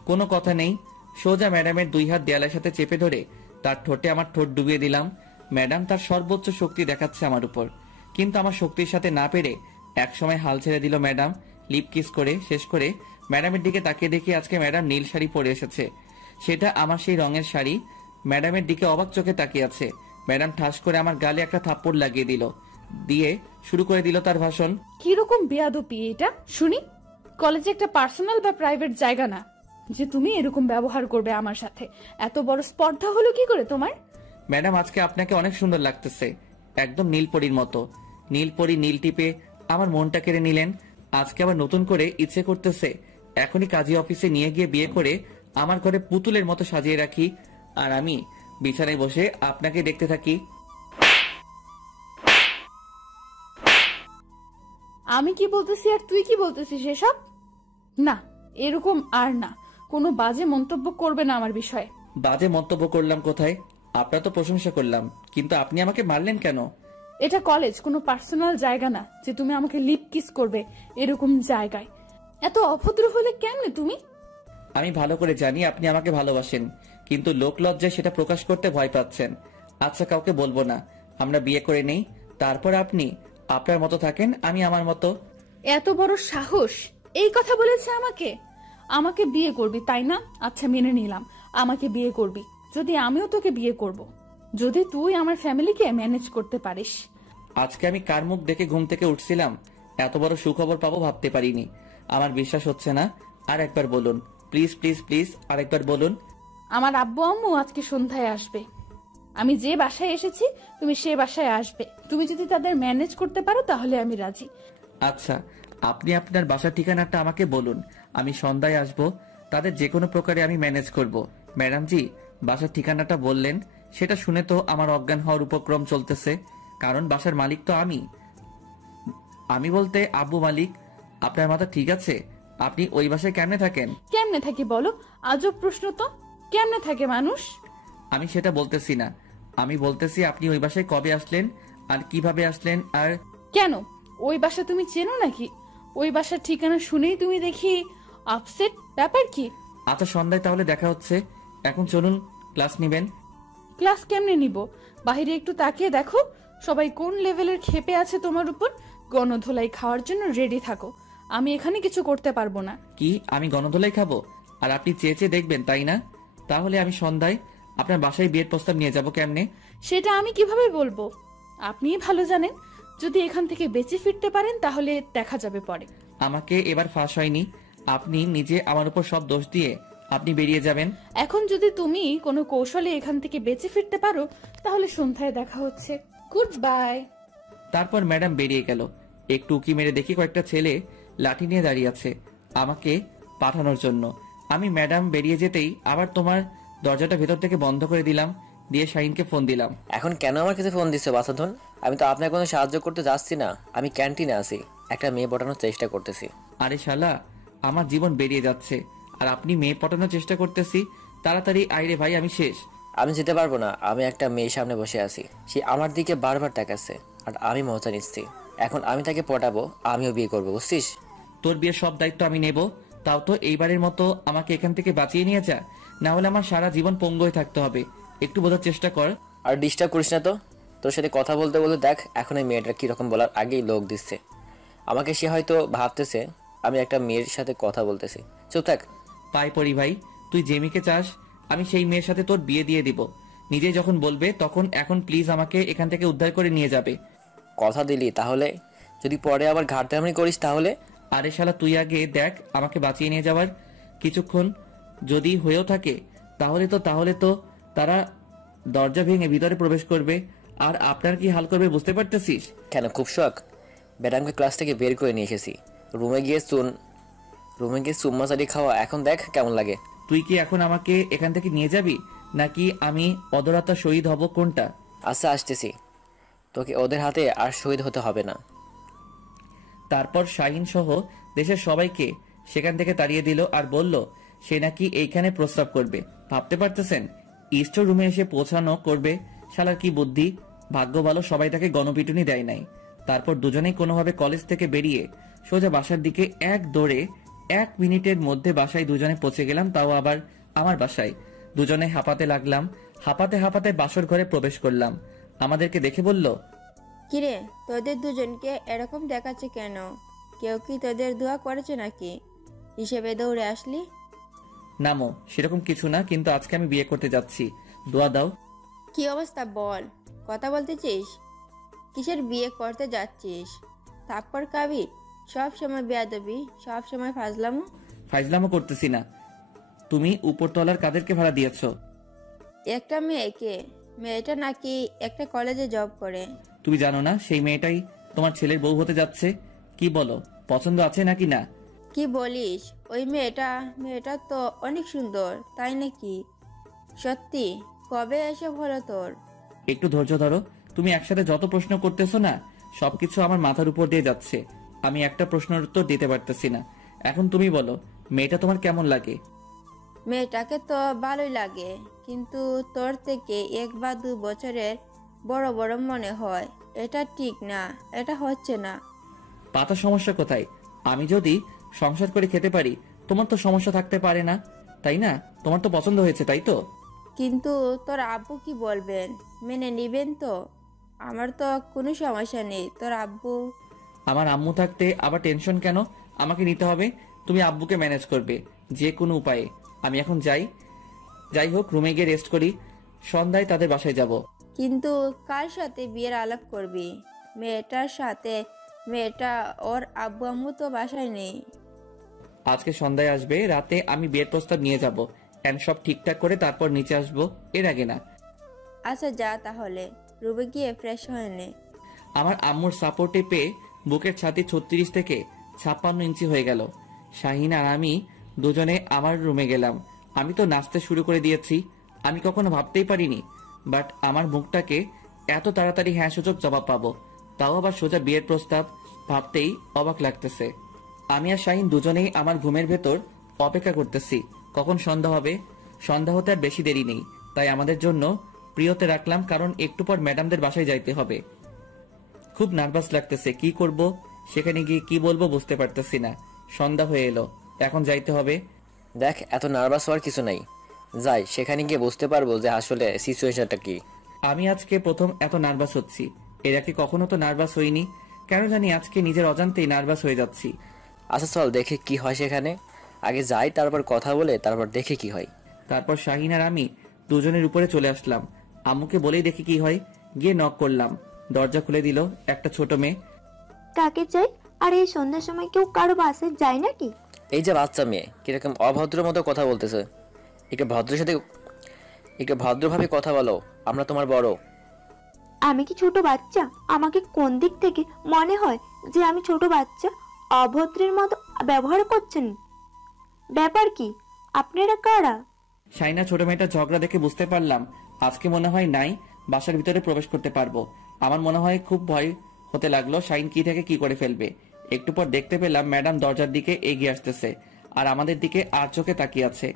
কোনো কথা নেই, সোজা ম্যাডামের 2 হাত দেয়ালের সাথে চেপে ধরে তার ঠোঁটে আমার ঠোঁট ডুবিয়ে দিলাম। ম্যাডাম তার সর্বোচ্চ শক্তি দেখাচ্ছে আমার উপর, কিন্তু আমার শক্তির সাথে না পেরে একসময় হাল ছেড়ে দিল ম্যাডাম। লিপ কিস করে শেষ করে ম্যাডামের দিকে তাকিয়ে দেখি আজকে ম্যাডাম নীল শাড়ি পরে এসেছে, সেটা আমার সেই রঙের শাড়ি। ম্যাডামের দিকে অবাক চোখে তাকিয়ে আছে। ম্যাডাম ঠাস করে আমার গালে একটা থাপ্পড় লাগিয়ে দিল, দিয়ে শুরু করে দিল তার ভাষণ। কিরকম বেয়াদবি এটা শুনি? কলেজে একটা পার্সোনাল বা প্রাইভেট জায়গা না, যে তুমি এরকম ব্যবহার করবে আমার সাথে। এত বড় স্পর্ধা হলো কি করে তোমার? ম্যাডাম, আজকে আপনাকে অনেক সুন্দর লাগতেছে, একদম নীলপরীর মতো। নীলপরী নীল টিপে আমার মনটা কেড়ে নিলেন। আজকে আবার নতুন করে ইচ্ছে করতেছে এখনই কাজী অফিসে নিয়ে গিয়ে বিয়ে করে আমার ঘরে পুতুলের মতো সাজিয়ে রাখি, আর আমি বিছানায় বসে আপনাকে দেখতে থাকি। আমি কি বলতেছি আর তুই কি বলতেছিস এসব? না, এরকম আর না। কোনো বাজে মন্তব্য করবে না আমার বিষয়ে। বাজে মন্তব্য করলাম কোথায়? আপনার তো প্রশংসা করলাম, কিন্তু আপনি আমাকে মারলেন কেন? এটা কলেজ, কোনো পার্সোনাল জায়গা না যে তুমি আমাকে লিপ কিস করবে এরকম জায়গায়। এত অভদ্র হলে কেমনে তুমি? আমি ভালো করে জানি আপনি আমাকে ভালোবাসেন, কিন্তু লোক লজ্জায় সেটা প্রকাশ করতে ভয় পাচ্ছেন। আচ্ছা, কাউকে বলবো না, আমরা বিয়ে করে নেই, তারপর আপনি আপনার মতো থাকেন, আমি আমার মতো। এত বড় সাহস! এই কথা বলেছে আমাকে? আমাকে বিয়ে করবি তাই না? আচ্ছা, মেনে নিলাম আমাকে বিয়ে করবি। যদি আমিও তোকে বিয়ে করব, যদি তুই আমার ফ্যামিলিকে ম্যানেজ করতে পারিস। আজকে আমি কার মুখ দেখে ঘুম থেকে উঠছিলাম, এত বড় সুখবর পাবো ভাবতে পারিনি। আমার বিশ্বাস হচ্ছে না, আর একবার বলুন প্লিজ প্লিজ প্লিজ, আরেকবার বলুন। আমার আব্বু আম্মু আজকে সন্ধ্যায় আসবে। আমি যে বাসায় এসেছি তুমি সে বাসায় আসবে। তুমি যদি তাদের ম্যানেজ করতে পারো তাহলে আমি রাজি। আচ্ছা, আপনি আপনার বাসার ঠিকানাটা আমাকে বলুন, আমি সন্ধ্যায় আসবো। তাদের যে কোনো প্রকারে আমি ম্যানেজ করব। ম্যাডাম জি, বাসার ঠিকানাটা বললেন, সেটা শুনে তো আমার অজ্ঞান হওয়ার উপক্রম চলতেছে, কারণ বাসার মালিক তো আমি বলতে আব্বু মালিক। আপনার মাথা ঠিক আছে? আপনি ওই বাসায় কেমনে থাকেন? কেমনে থাকি বলো? আজব প্রশ্ন তো। কেমনে থাকে মানুষ? আমি সেটা বলতেছি না, আমি বলতেছি আপনি ওই বাসায় কবে আসলেন আর কিভাবে আসলেন। আর কেন, ওই বাসা তুমি চেনো নাকি? ওই বাসার ঠিকানা শুনেই তুমি দেখি আপসেট। ব্যাপার কি? আচ্ছা, সন্ধ্যায় তাহলে দেখা হচ্ছে। এখন চলুন, ক্লাস নেবেন। ক্লাস কেমনে নিব? বাইরে একটু তাকিয়ে দেখো সবাই কোন লেভেলের ক্ষেপে আছে তোমার উপর। গণধোলাই খাওয়ার জন্য রেডি থাকো। আমি এখানে কিছু করতে পারবো না। কি আমি গণধোলাই খাবো আর আপনি চেয়ে চেয়ে দেখবেন, তাই না? তাহলে আমি সন্ধ্যায় আপনার বাসায় বিয়ের প্রস্তাব নিয়ে যাব কেমনে? সেটা আমি কিভাবে বলবো? আপনিই ভালো জানেন। যদি এখান থেকে বেঁচে ফিরতে পারেন তাহলে দেখা যাবে পরে। আমাকে এবার ফাঁস হয়নি, আপনি নিজে আমার উপর সব দোষ দিয়ে আপনি বেরিয়ে যাবেন। এখন যদি তুমি কোনো কৌশলে এখান থেকে বেঁচে ফিরতে পারো তাহলে সন্ধ্যায় দেখা হচ্ছে। Good bye. তারপর ম্যাডাম বেরিয়ে গেল। একটু উকি মেরে দেখি কয়েকটা ছেলে লাঠি নিয়ে দাঁড়িয়ে আছে আমাকে পাঠানোর জন্য। আমি ম্যাডাম বেরিয়ে যেতেই আবার তোমার দরজাটা ভেতর থেকে বন্ধ করে দিলাম, দিয়ে শাহিনকে ফোন দিলাম। এখন কেন আমার কাছে ফোন দিচ্ছে বাসাধন? আমি তো আপনার কোনো সাহায্য করতে যাচ্ছি না, আমি ক্যান্টিনে আছি, একটা মেয়ে পটানোর চেষ্টা করতেছি। আরে শালা, আমার জীবন বেরিয়ে যাচ্ছে আর আপনি মেয়ে পটানোর চেষ্টা করতেছি? তাড়াতাড়ি আইরে ভাই, আমি শেষ। আমি যেতে পারবো না, আমি একটা মেয়ের সামনে বসে আছি, সে আমার দিকে বারবার তাকাচ্ছে আর আমি মজা নিচ্ছি। এখন আমি তাকে পটাবো, আমিও বিয়ে করবো, বুঝছিস? তোর বিয়ের সব দায়িত্ব আমি নেব, তাও তো এইবারের মতো আমাকে এখান থেকে বাঁচিয়ে নিয়ে যা, না হলে আমার সারা জীবন পঙ্গু হয়ে থাকতে হবে। একটু বোঝার চেষ্টা কর। আর ডিস্টার্ব করিস না তো। তোর সাথে কথা বলতে বলতে দেখ এখন এই মেয়েটা কিরকম বলার আগেই লোক দিচ্ছে আমাকে। সে হয়তো ভাবতেছে আমি একটা মেয়ের সাথে কথা বলতেছি। চুপ থাক। পাই পড়ি ভাই, তুই যে মেয়েকে চাস আমি সেই মেয়ের সাথে তোর বিয়ে দিয়ে দিব। নিজে যখন বলবে তখন। এখন প্লিজ আমাকে এখান থেকে উদ্ধার করে নিয়ে যাবে। কথা দিলি, তাহলে যদি পরে আবার ঘাটতেমনি করিস তাহলে? আরে শালা, তুই আগে দেখ আমাকে বাঁচিয়ে নিয়ে যাওয়ার কিছুক্ষণ যদি হয়েও থাকে তাহলে তো তারা দরজা ভেঙে ভিতরে প্রবেশ করবে, আর আপনার কি হাল করবে বুঝতে পারতেছিস? কেন, খুব শখ? ম্যাডামকে ক্লাস থেকে বের করে নিয়ে এসেছি, রুমে গিয়ে চুম্মা চালিয়ে খাওয়া, এখন দেখ কেমন লাগে। তুই কি এখন আমাকে এখান থেকে নিয়ে যাবি, নাকি আমি অদরাতা শহীদ হব, কোনটা? আচ্ছা, আসতেছি, তোকে ওদের হাতে আর শহীদ হতে হবে না। তারপর শাহিন সহ দেশের সবাইকে সেখান থেকে তাড়িয়ে দিল আর বলল সে নাকি এইখানে প্রস্তাব করবে। ভাবতে পারতেছেন ইস্টোর রুমে এসে পৌঁছানো করবে? শালার কি বুদ্ধি! ভাগ্য ভালো সবাই তাকে গণপিটুনি দেয় নাই। তারপর দুজনেই কোনোভাবে কলেজ থেকে বেরিয়ে সোজা বাসার দিকে এক দৌড়ে 1 মিনিটের মধ্যে বাসায় দুজনে পৌঁছে গেলাম, তাও আবার আমার বাসায়। দুজনে হাঁপাতে লাগলাম, হাঁপাতে হাঁপাতে বাসর ঘরে প্রবেশ করলাম। আমাদেরকে দেখে বলল, কিরে, তোদের দুজনকে এরকম দেখাচ্ছে কেন? কেউ কি তোদের দোয়া করেছে নাকি হিসেবে দৌড়ে আসলি? নামো, সেরকম কিছু না, কিন্তু আজকে আমি বিয়ে করতে যাচ্ছি, দোয়া দাও। কি অবস্থা বল, কথা বলতেছিস? কিসের বিয়ে করতে যাচ্ছিস? থাপ্পড় খাবি? সব সময় বেয়াদবি, সব সময় ফাজলামো। ফাইজলামও করতেছি না, তুমি উপরতলার কাদেরকে ভাড়া দিয়েছো? একটা মেয়েকে। মেয়েটা নাকি একটা কলেজে জব করে। তুমি জানো না সেই মেয়েটাই তোমার ছেলের বউ হতে যাচ্ছে? কি বলো, পছন্দ আছে নাকি না? কি বলিস? ওই মেয়েটা তো অনেক সুন্দর, তাই নাকি? সত্যি? কবে এসব হলো তোর? একটু ধৈর্য ধরো। তুমি একসাথে যত প্রশ্ন করতেছো না, সবকিছু আমার মাথার উপর দিয়ে যাচ্ছে। আমি একটা প্রশ্নের উত্তর দিতে পারতেছি না। এখন তুমি বলো, মেয়েটা তোমার কেমন লাগে? মেয়েটাকে তো ভালোই লাগে, কিন্তু তোর থেকে 1 বা 2 বছরের বড় বড় মনে হয়। এটা ঠিক না, এটা হচ্ছে না। পাতা সমস্যা কোথায়? আমি যদি সংসার করে খেতে পারি, তোমার তো সমস্যা থাকতে পারে না, তাই না? তোমার তো পছন্দ হয়েছে, তাই তো? কিন্তু তোর আব্বু কি বলবেন? মেনে নিবেন তো? আমার তো কোনো সমস্যা নেই, তোর আব্বু। আমার আম্মু থাকতে আবার টেনশন কেন? আমাকে নিতে হবে। তুমি আব্বুকে ম্যানেজ করবে যে কোনো উপায়ে। আমি এখন যাই হোক, রুমে গিয়ে রেস্ট করি। সন্ধ্যায় তাদের বাসায় যাব। কিন্তু কার সাথে বিয়ের আলাপ করবি? মেয়েটার সাথে? মেয়েটা ওর আব্বু আম্মু তো বাসায় নেই। আজকে সন্ধ্যায় আসবে, রাতে আমি বিয়ের প্রস্তাব নিয়ে যাব এন্ড সব ঠিকঠাক করে তারপর নিচে আসবো, এর আগে না। আচ্ছা যা তাহলে, রুমে গিয়ে ফ্রেশ হয়ে নে। আমার আম্মুর সাপোর্টে পেয়ে বুকের ছাতি 36 থেকে 56 ইঞ্চি হয়ে গেল। শাহিন আর আমি দুজনে আমার রুমে গেলাম। আমি তো নাচতে শুরু করে দিয়েছি। আমি কখনো ভাবতেই পারিনি বাট আমার মুখটাকে এত তাড়াতাড়ি হ্যাঁ সূচক জবাব পাবো, তাও আবার সোজা বিয়ের প্রস্তাব। ভাবতেই অবাক লাগতেছে। আমি আর শাহিন দুজনেই আমার ঘুমের ভেতর অপেক্ষা করতেছি কখন সন্ধ্যা হবে। সন্ধ্যা হতে আর বেশি দেরি নেই, তাই আমাদের জন্য প্রিয়তে রাখলাম, কারণ একটু পর ম্যাডামদের বাসায় যাইতে হবে। খুব নার্ভাস লাগতেছে, কি করব, সেখানে গিয়ে কি বলবো বুঝতে পারতেছি না। সন্ধ্যা হয়ে এলো, এখন যাইতে হবে। দেখ, এত নার্ভাস হওয়ার কিছু নাই। যাই, সেখানে গিয়ে বুঝতে পারবো যে আসলে সিচুয়েশনটা কি। আমি আজকে প্রথম এত নার্ভাস হচ্ছি, এর আগে কখনো তো নার্ভাস হইনি। কেন জানি আজকে নিজের অজান্তেই নার্ভাস হয়ে যাচ্ছি। আচ্ছা চল দেখে কি হয় সেখানে। আগে যাই, তারপর কথা বলে তারপর দেখে কি হয়। তারপর শাহিন আর আমি দুজনের উপরে চলে আসলাম। আম্মুকে বলেই দেখি কি হয়। গিয়ে নক করলাম, দরজা খুলে দিল একটা ছোট মেয়ে। কাকে চাই? আর এই সন্ধ্যার সময় কেউ কারো বাসায় যায় নাকি? এই যে বাচ্চা মেয়ে, কিরকম অভদ্র মতো কথা বলতেছে। একটু ভদ্রভাবে কথা বলো, আমরা তোমার বড়। আমি কি ছোট বাচ্চা? আমাকে কোন দিক থেকে মনে হয় যে আমি ছোট বাচ্চা? অভদ্রের মতো ব্যবহার করছেন। ব্যাপার কি? আপনারা কারা? শাইনা ছোট মেয়েটা ঝগড়া দেখে বুঝতে পারলাম আজকে মনে হয় নাই বাসার ভিতরে প্রবেশ করতে পারবো। আমার মনে হয় খুব ভয় হতে লাগলো শাইন কি থেকে কি করে ফেলবে। একটু পর দেখতে পেলাম ম্যাডাম দরজার দিকে এগিয়ে আসতেছে আর আমাদের দিকে আর চোখে তাকিয়ে আছে।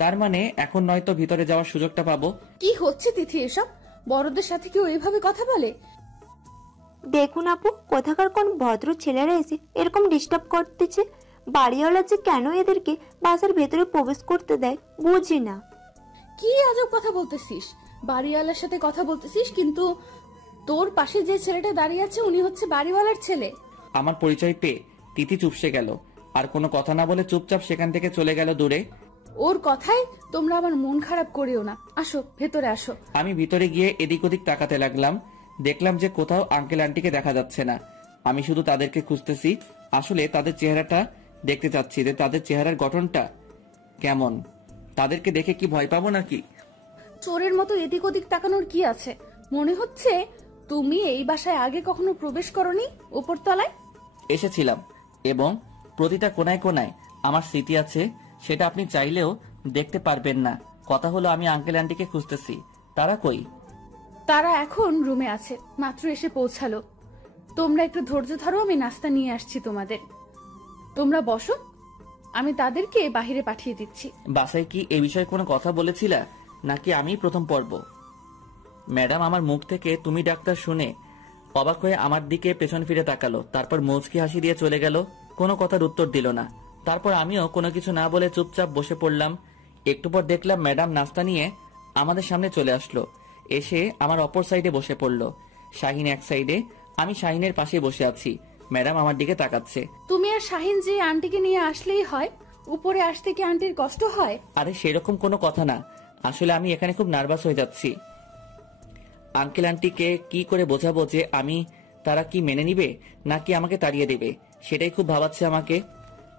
তার মানে এখন নয়তো ভিতরে যাওয়ার সুযোগটা পাবো। কি হচ্ছে তিথি এসব? বড়দের সাথে কেউ এইভাবে কথা বলে? দেখুন আপু, কোথাকার কোন ভদ্র ছেলেরা এসে এরকম ডিস্টার্ব করতেছে। বাড়িওয়ালা যে কেন এদেরকে বাসার ভেতরে প্রবেশ করতে দেয় বুঝি না। কি আজব কথা বলতেছিস? বাড়িওয়ালার সাথে কথা বলতেছিস, কিন্তু তোর পাশে যে ছেলেটা দাঁড়িয়ে আছে উনি হচ্ছে বাড়িওয়ালার ছেলে। আমার পরিচয় পেয়ে তিথি চুপসে গেল, আর কোনো কথা না বলে চুপচাপ সেখান থেকে চলে গেল দূরে। ওর কথায় তোমরা আমার মন খারাপ করিও না, আসো ভেতরে আসো। আমি ভিতরে গিয়ে এদিক ওদিক তাকাতে লাগলাম। দেখলাম যে কোথাও আঙ্কেল আন্টিকে দেখা যাচ্ছে না। আমি শুধু তাদেরকে খুঁজতেছি, আসলে তাদের চেহারাটা দেখতে চাচ্ছি যে তাদের চেহারার গঠনটা কেমন। তাদেরকে দেখে কি ভয় পাবো নাকি? চোরের মতো এদিক ওদিক তাকানোর কি আছে? মনে হচ্ছে তুমি এই বাসায় আগে কখনো প্রবেশ করনি। উপরতলায় এসেছিলাম এবং প্রতিটা কোনায় কোনায় আমার স্মৃতি আছে, সেটা আপনি চাইলেও দেখতে পারবেন না। কথা হলো আমি আঙ্কেল আন্টিকে খুঁজতেছি, তারা কই? তারা এখন রুমে আছে, মাত্র এসে পৌঁছালো। তোমরা একটু ধৈর্য ধরো, আমি নাস্তা নিয়ে আসছি তোমাদের। তোমরা বসো, আমি তাদেরকে বাহিরে পাঠিয়ে দিচ্ছি। বাসায় কি এ বিষয়ে কোনো কথা বলেছিলা নাকি আমি প্রথম পর্ব? ম্যাডাম আমার মুখ থেকে তুমি ডাক্তার শুনে অবাক হয়ে আমার দিকে পেছন ফিরে তাকালো, তারপর মুচকি হাসি দিয়ে চলে গেল। কোনো কথার উত্তর দিল না। তারপর আমিও কোনো কিছু না বলে চুপচাপ বসে পড়লাম। একটু পর দেখলাম ম্যাডাম নাস্তা নিয়ে আমাদের সামনে চলে আসলো, এসে আমার অপর সাইডে বসে পড়লো। শাহিন এক সাইডে, আমি শাহিনের পাশে বসে আছি। ম্যাডাম আমার দিকে তাকাচ্ছে। তুমি আর শাহিন যে আন্টিকে নিয়ে আসলেই হয়, উপরে আসতে কি আন্টির কষ্ট হয়? আরে সেরকম কোনো কথা না, আসলে আমি এখানে খুব নার্ভাস হয়ে যাচ্ছি। আঙ্কেল আন্টিকে কি করে বোঝাবো যে আমি, তারা কি মেনে নিবে নাকি আমাকে তাড়িয়ে দেবে, সেটাই খুব ভাবাচ্ছে আমাকে।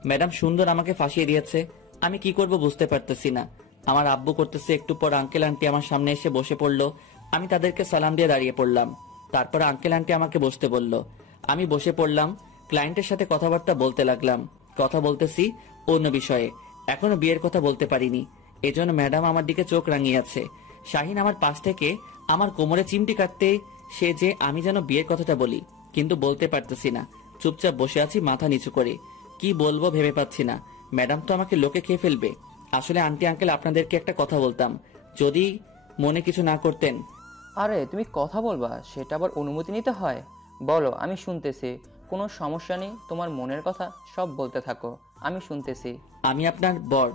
ম্যাডাম সুন্দর আমাকে ফাঁসিয়ে দিয়েছে। আমি কি করব বুঝতে পারতেছি না। আমার আব্বু করতেছে, একটু পর আঙ্কেল আন্টি আমার সামনে এসে বসে পড়লো। আমি তাদেরকে সালাম দিয়ে দাঁড়িয়ে পড়লাম। তারপর আঙ্কেল আন্টি আমাকে বসতে বলল। আমি বসে পড়লাম, ক্লায়েন্টের সাথে কথাবার্তা বলতে লাগলাম। কথা বলতেছি অন্য বিষয়ে, এখনো বিয়ের কথা বলতে পারিনি। এজন্য ম্যাডাম আমার দিকে চোখ রাঙিয়ে আছে। শাহিন আমার পাশ থেকে আমার কোমরে চিমটি কাটতে সে যে আমি যেন বিয়ের কথাটা বলি, কিন্তু বলতে পারতেছি না। চুপচাপ বসে আছি মাথা নিচু করে। কি বলবো ভেবে পাচ্ছি না। ম্যাডাম তো আমাকে লোকে খেয়ে ফেলবে। আসলে আন্টি আঙ্কেল আপনাদেরকে একটা কথা বলতাম, যদি মনে কিছু না করতেন। আরে তুমি কথা বলবা, সেটা আবার অনুমতি নিতে হয়? বলো, আমি শুনতেছি। কোনো সমস্যা নেই, তোমার মনের কথা সব বলতে থাকো, আমি শুনতেছি। আমি আপনার বর,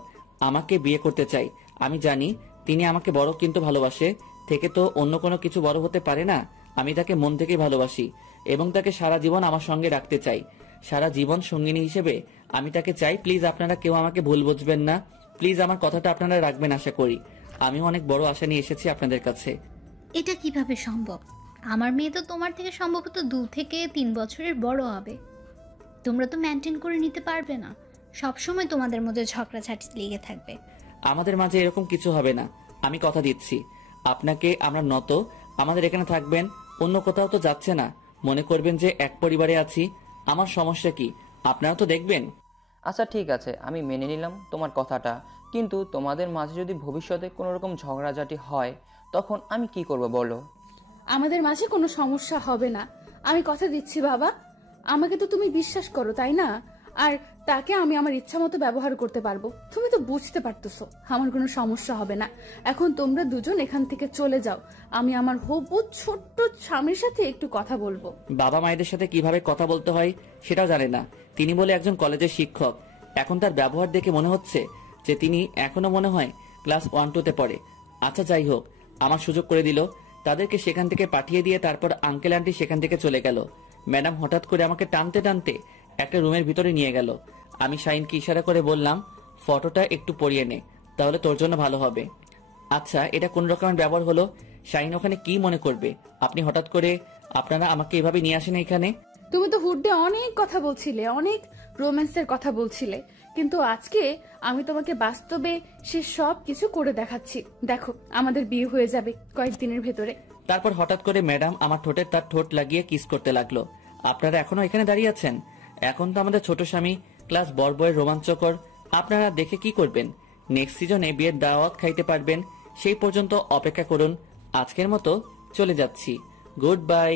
আমাকে বিয়ে করতে চাই। আমি জানি তিনি আমাকে বড়, কিন্তু ভালোবাসে থেকে তো অন্য কোনো কিছু বড় হতে পারে না। আমি তাকে মন থেকে ভালোবাসি এবং তাকে সারা জীবন আমার সঙ্গে রাখতে চাই। সারা জীবন সঙ্গিনী হিসেবে আমি তাকে চাই। প্লিজ আপনারা কেউ আমাকে ভুল বুঝবেন না। প্লিজ আমার কথাটা আপনারা রাখবেন আশা করি। আমিও অনেক বড় আশা নিয়ে এসেছি আপনাদের কাছে। এটা কিভাবে সম্ভব? আমার মেয়ে তো তোমার থেকে সম্ভবত 2 থেকে 3 বছরের বড় হবে। তোমরা তো মেনটেন করে নিতে পারবে না। সবসময় তোমাদের মধ্যে ঝগড়াঝাটি লেগে থাকবে। আমাদের মাঝে এরকম কিছু হবে না, আমি কথা দিচ্ছি আপনাকে। আমরা নত, আমাদের এখানে থাকবেন, অন্য কোথাও তো যাচ্ছে না। মনে করবেন যে এক পরিবারে আছি। আমার সমস্যা কি আপনারা তো দেখবেন। আচ্ছা ঠিক আছে, আমি মেনে নিলাম তোমার কথাটা, কিন্তু তোমাদের মাঝে যদি ভবিষ্যতে কোনো রকম ঝগড়াঝাটি হয় তখন আমি কি করব বলো? আমাদের মাঝে কোনো সমস্যা হবে না, আমি কথা দিচ্ছি বাবা। আমাকে তো তুমি বিশ্বাস করো, তাই না? আর তাকে আমি আমার ইচ্ছা মতো ব্যবহার করতে পারবো। তুমি তো বুঝতে পারতেছো আমার কোনো সমস্যা হবে না। এখন তোমরা দুজন এখান থেকে চলে যাও, আমি আমার হবু ছোট্ট স্বামীর সাথে একটু কথা বলবো। বাবা মায়েদের সাথে কিভাবে কথা বলতে হয় সেটাও জানে না। তিনি বলে একজন কলেজের শিক্ষক। এখন তার ব্যবহার দেখে মনে হচ্ছে যে তিনি এখনো মনে হয় ক্লাস 1-2-তে পড়ে। আচ্ছা যাই হোক, আমার সুযোগ করে দিল। তাদেরকে সেখান থেকে পাঠিয়ে দিয়ে তারপর আঙ্কেল আন্টি সেখান থেকে চলে গেল। ম্যাডাম হঠাৎ করে আমাকে টানতে টানতে একটা রুমের ভিতরে নিয়ে গেল। আমি শাহিনকে ইশারা করে বললাম, ফটোটা একটু পরিয়ে নে, তাহলে তোর জন্য ভালো হবে। আচ্ছা, এটা কোন রকমের ব্যবহার হলো? শাহিন ওখানে কি মনে করবে? আপনি হঠাৎ করে আপনারা আমাকে এভাবে নিয়ে আসেন এখানে। তুমি তো হুডে অনেক কথা বলছিলে, অনেক রোম্যান্সের কথা বলছিলে, কিন্তু আজকে আমি তোমাকে বাস্তবে সে সব কিছু করে দেখাচ্ছি। দেখো, আমাদের বিয়ে হয়ে যাবে কয়েকদিনের ভেতরে। তারপর হঠাৎ করে ম্যাডাম আমার ঠোঁটে তার ঠোঁট লাগিয়ে কিস করতে লাগলো। আপনারা এখনো এখানে দাঁড়িয়ে আছেন? এখন তো আমাদের ছোট স্বামী ক্লাস বড়বয়ের রোমাঞ্চকর। আপনারা দেখে কি করবেন? নেক্সট সিজনে বিয়ের দাওয়াত খাইতে পারবেন। সেই পর্যন্ত অপেক্ষা করুন। আজকের মতো চলে যাচ্ছি। Good bye.